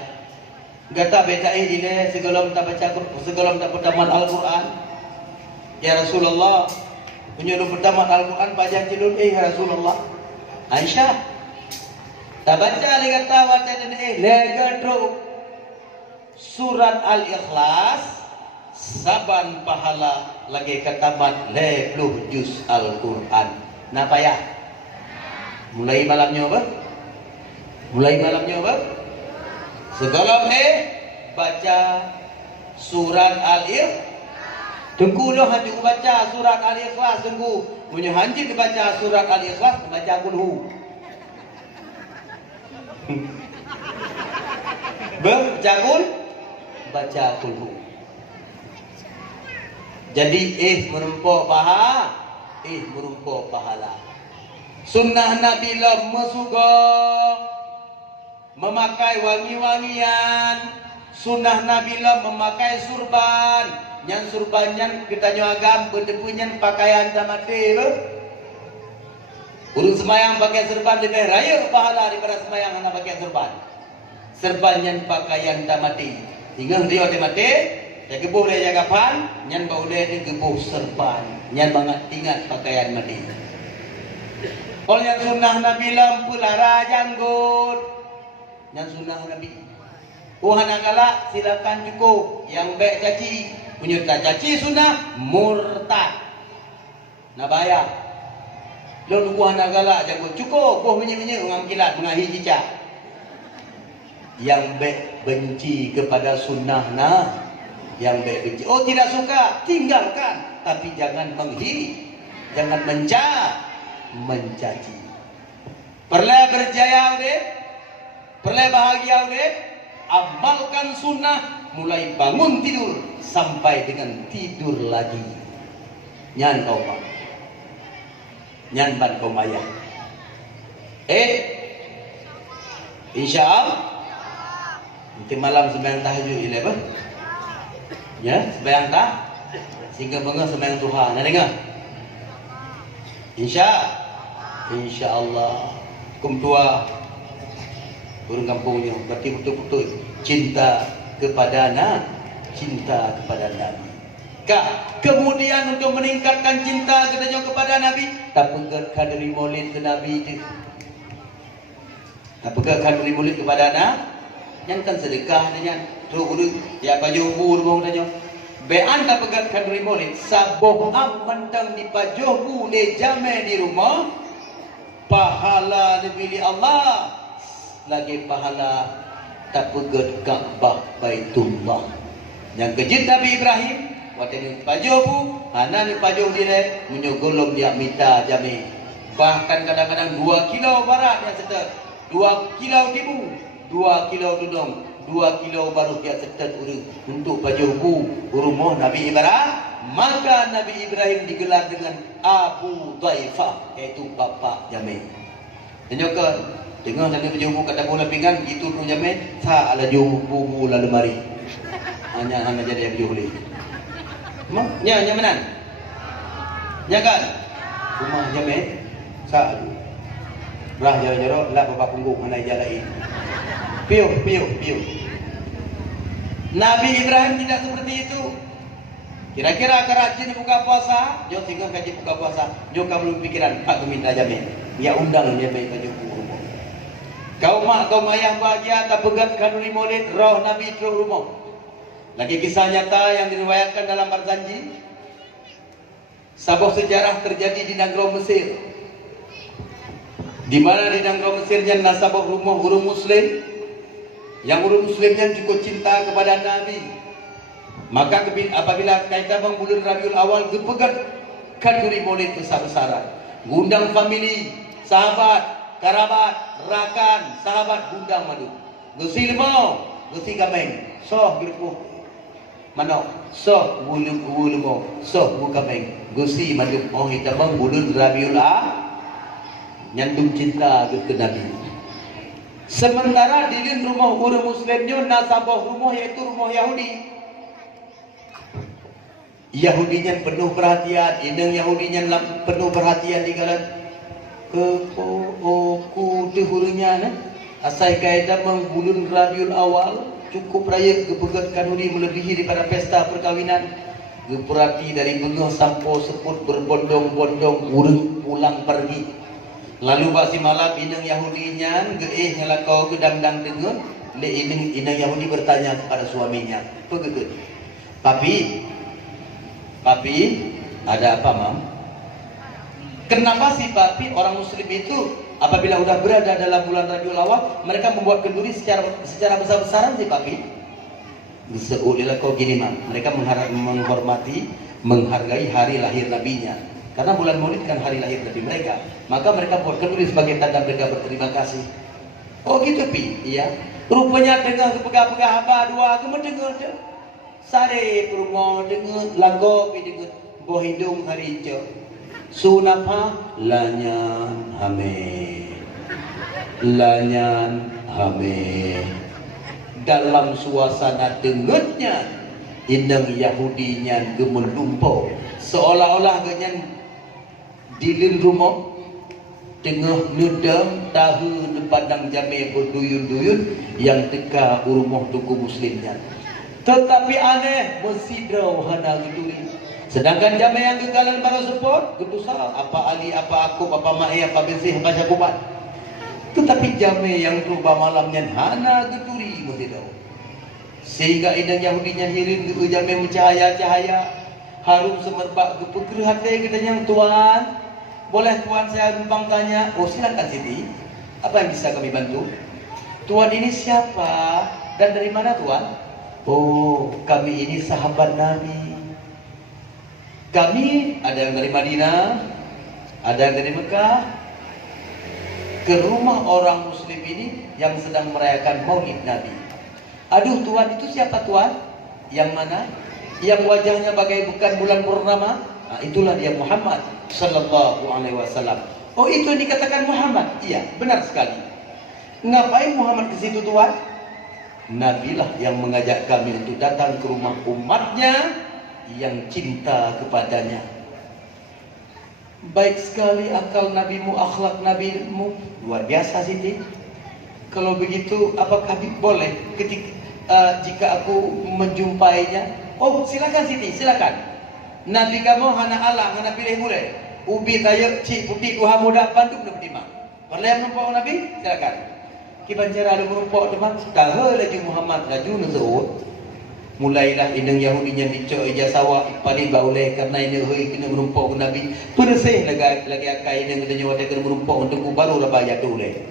Gata beta dile segala tak baca segala tak pertama Al-Quran. Ya Rasulullah, penyuruh pertama Al-Quran baca cilun ya Rasulullah. Aisyah. Tak baca li kata watan legatro surat Al-Ikhlas saban pahala lagi katamat 20 juz Al-Quran. Napa ya? Mulai malamnya apa? Segala baca surat Al-Ikhlas. Tunggu lo hanya baca surat Al-Ikhlas tunggu. Punya hanjit baca surat Al-Ikhlas baca kulhu. Baca kulhu. Jadi menumpuk pahala. Sunnah Nabi lam mesuga memakai wangi-wangian. Sunnah Nabi lam memakai surban. Yang surbannya kita nyuagam berdepunya pakaian tamati lo. Urus semayang pakai serban lebih raya pahala daripada semayang anak pakai serban. Serban yang pakaian tamati. Hingga dia mati. Saya gebuh dia jagapan. Yang bau dia gebuh serban. Yang banget tinggal pakaian mati. Oleh yang sunnah Nabi lam pulara janggut. Yang sunnah Nabi. Anak galak silakan cukup. Yang baik caci punya tak caci sunnah murtad. Nak bayar. Lo buah nak galak jago cukup buah menye-menye orang kilat mengahi cicak. Yang baik benci kepada sunnah nah, yang baik benci. Oh tidak suka, tinggalkan, tapi jangan jangan mencaci. Perlu berjaya udah, perlu bahagia udah, amalkan sunnah mulai bangun tidur sampai dengan tidur lagi. Nyan kau mak, nyan ban kau maya. Insya Allah nanti malam sembahyang tahajud ini apa? Ya, sembahyang tah sehingga bangga sembahyang Tuhan. Nak dengar? Insya Allah. Kum tua burung kampungnya berarti betul-betul cinta kepada Nabi. Kemudian untuk meningkatkan cinta kita kepada Nabi, tak pegatkan dari maulid ke Nabi itu. Tak pegatkan dari maulid kepada Nabi. Yang kan sedekah dengan tu ya pajuh bur tanya. Bean tak pegatkan dari maulid. Saboh am mentang di pajuh bu le jame di rumah. Pahala dibeli Allah. Lagi pahala tak pegat Ka'bah Baitullah. Yang kejit Nabi Ibrahim waktu ni pajuh bu, hana ni pajuh dia menyogolom dia minta jami. Bahkan kadang-kadang 2 kilo barat dia setel, 2 kilo tibu, 2 kilo tudung, 2 kilo baru dia setel untuk pajuh bu rumah Nabi Ibrahim. Maka Nabi Ibrahim digelar dengan Abu Dhaifah, iaitu bapa jami. Tunjukkan tengah tadi pajuh bu kata bola pinggan itu tu jami, tak ala jubu la lemari. Hanya jadi pajuh boleh. Nya menan. Nya kan? Rumah jame sa rah jaro-jaro la bapa punggung ana jalai. Piu. Nabi Ibrahim tidak seperti itu. Kira-kira kerajin buka puasa, jo tinggal kaji buka puasa, jo kamu pikiran aku minta jame. Ya undang dia baik baju rumah. Kau mak kau ayah bahagia tak pegat kanuni maulid roh Nabi ke rumah. Lagi kisah nyata yang diriwayatkan dalam Barzanji. Sebuah sejarah terjadi di negara Mesir. Di mana di negara Mesirnya nasabah rumah orang Muslim. Yang orang Muslimnya cukup cinta kepada Nabi. Maka apabila kaitan bulan Rabiul Awal dipegat kanuri maulid besar-besaran. Gundang family, sahabat, kerabat, rakan, sahabat gundang madu. Gusi lemau, gusi kameng, soh grup mana soh bulu mo soh buka meng gusi madu mau hitabang bulan Rabiul Awal nyandung cinta ke Nabi. Sementara di rumah orang Muslimnya nasabah rumah yaitu rumah Yahudi. Yahudinya penuh perhatian, indeng Yahudinya penuh perhatian di galan ku dehurunya asai kaidah bulan Rabiul Awal cukup raya kepegat kanuri melebihi daripada pesta perkawinan. Geperhati dari bengah sampo seput berbondong-bondong urang pulang pergi. Lalu basi malam indeng Yahudinya ngelakau ke dangdang dengar le indeng Yahudi bertanya kepada suaminya, "Begitu. Papi, ada apa, Mam? Kenapa sih papi orang Muslim itu apabila sudah berada dalam bulan Rabiul Awal mereka membuat kenduri secara besar-besaran sih papi?" Seulilah kau gini, Mam. Mereka menghormati, menghargai hari lahir nabinya. Karena bulan Maulid kan hari lahir nabi mereka. Maka mereka buat kenduri sebagai tanda mereka berterima kasih. Oh gitu, Pi? Iya. Rupanya dengar pegah-pegah apa dua kemudian dengar sare rumah dengan lagu dengan boh hidung hari hijau sunapa lanyan hame dalam suasana dengetnya indang Yahudinya gemelumpau seolah-olah ganyan di rumah tengah nedam tahu padang jame berduyun-duyun yang teka rumah tuku muslimnya. Tetapi aneh mesidau hana geduri. Sedangkan jamaah yang gegalan para support gedusah apa ali apa aku apa mae apa bersih apa cakupan. Tetapi jamaah yang rubah malamnya hana geduri mesidau. Sehingga inang Yahudinya hirin ke ujame mencahaya-cahaya harum semerbak ke pekerhati katanya, Tuan, boleh Tuan saya numpang tanya? Oh silakan Siti, apa yang bisa kami bantu? Tuan ini siapa dan dari mana Tuan? Oh kami ini sahabat Nabi. Kami ada yang dari Madinah, ada yang dari Mekah, ke rumah orang muslim ini yang sedang merayakan Maulid Nabi. Aduh Tuan, itu siapa Tuan? Yang mana? Yang wajahnya bagai bukan bulan purnama? Nah, itulah dia Muhammad sallallahu alaihi wasallam. Oh, itu yang dikatakan Muhammad? Iya, benar sekali. Ngapain Muhammad ke situ Tuan? Nabilah yang mengajak kami untuk datang ke rumah umatnya yang cinta kepadanya. Baik sekali akal nabimu, akhlak nabimu, luar biasa Siti. Kalau begitu, apakah boleh jika aku menjumpainya? Oh silakan Siti, silakan. Nabi kamu hana Allah, hana pilih mulai. Ubi tayo, cik putih kuha muda panduk na berdima. Perlu yang menumpuk Nabi, silakan. Kiban cara ada menumpuk teman, tahu lagi Muhammad laju naseut. Mulailah inang Yahudinya dicok ija sawah ipani baulai karena ini kena merumpok ke Nabi. Bersih lagi akai inang kena nyawa kena merumpok untuk baru dah bayar tu le.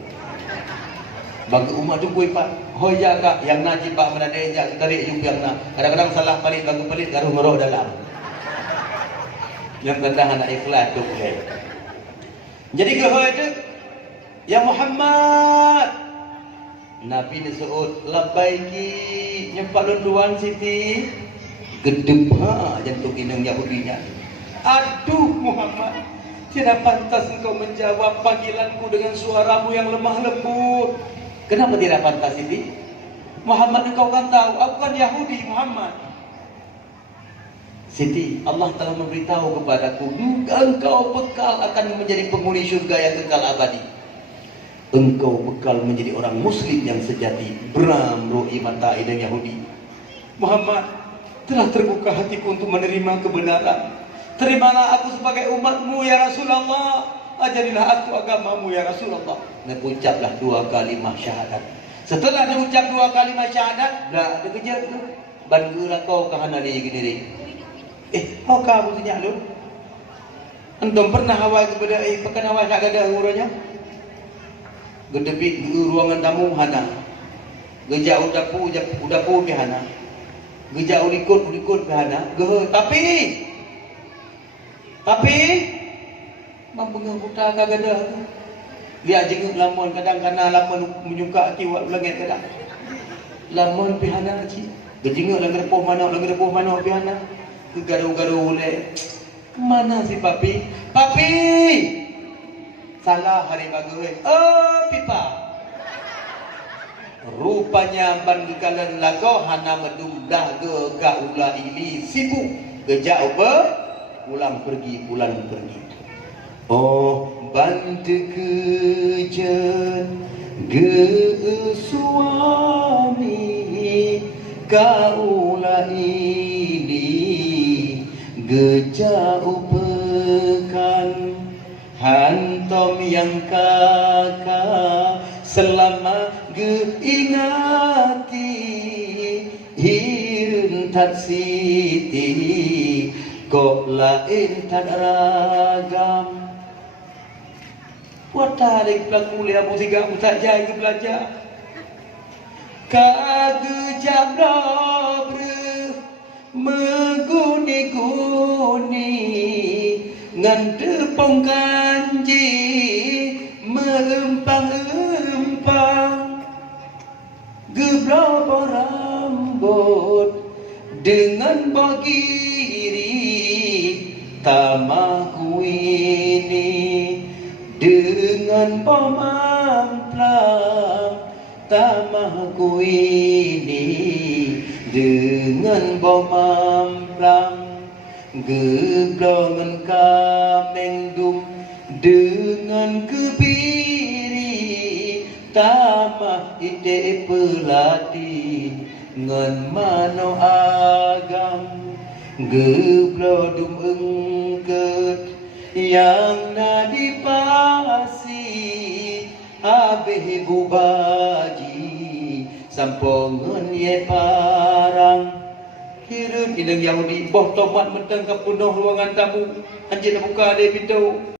Bagi umat tu kuih pak, hoya kak yang najib pak mana dia jak tarik jump yang na. Kadang-kadang salah palit bagi palit garuh meroh dalam. Yang tentang anak ikhlas tu le. Jadi kehoy tu, ya Muhammad. Nabi disebut labbaiki nyempak lunduan Siti gedebha jantung inang Yahudinya. Aduh Muhammad, tidak pantas engkau menjawab panggilanku dengan suaramu yang lemah lembut. Kenapa tidak pantas Siti? Muhammad, engkau kan tahu aku kan Yahudi Muhammad. Siti, Allah telah memberitahu kepadaku engkau bekal akan menjadi penghuni surga yang kekal abadi. Engkau bekal menjadi orang muslim yang sejati. Beram ro'i mata inang Yahudi. Muhammad, telah terbuka hatiku untuk menerima kebenaran. Terimalah aku sebagai umatmu ya Rasulullah. Ajarilah aku agamamu ya Rasulullah. Dan ucaplah 2 kalimah syahadat. Setelah dia ucap 2 kalimah syahadat, dah ada kejar tu. Banggula kau kahana li gini. Mau kamu tanya lu? Antum pernah awal kepada pekan awal tak ada urutnya? Gedepi ruangan tamu hana. Gejau dapur dapur hana. Gejau likut hana. Tapi mampu ngbuta kagada. Dia jenguk lamun kadang kana lamun menyuka kiwat langit kadang. Lamun pihana ci. Gejenguk lagi repoh mana pihana. Garu-garu le. Mana si papi? Papi! Salah hari bagai. Oh pipa. Rupanya ban gekalan lago hana medumdah ge gaula ili sibuk gejau pulang pergi. Oh bantu kejen ge suami gaula ili gejau pekan hantom yang kakak selama geingati hirun tat siti kok lain tad ragam watarik pelaku kuliah musika musak jai belajar kagejam dobre meguni-guni ngan tepung kanji mempang-empang geblobo rambut dengan bagiri tamahku ini dengan pemamplang tamahku ini dengan pemamplang geblongan kamengdum dengan kebiri tamah ide pelati ngan mano agam geblodum engket yang nadipasi abeh bubaji sampongan ye pa inang Yahudi boh tomat mentang ke penuh ruangan tamu. Anjir buka dia pintu.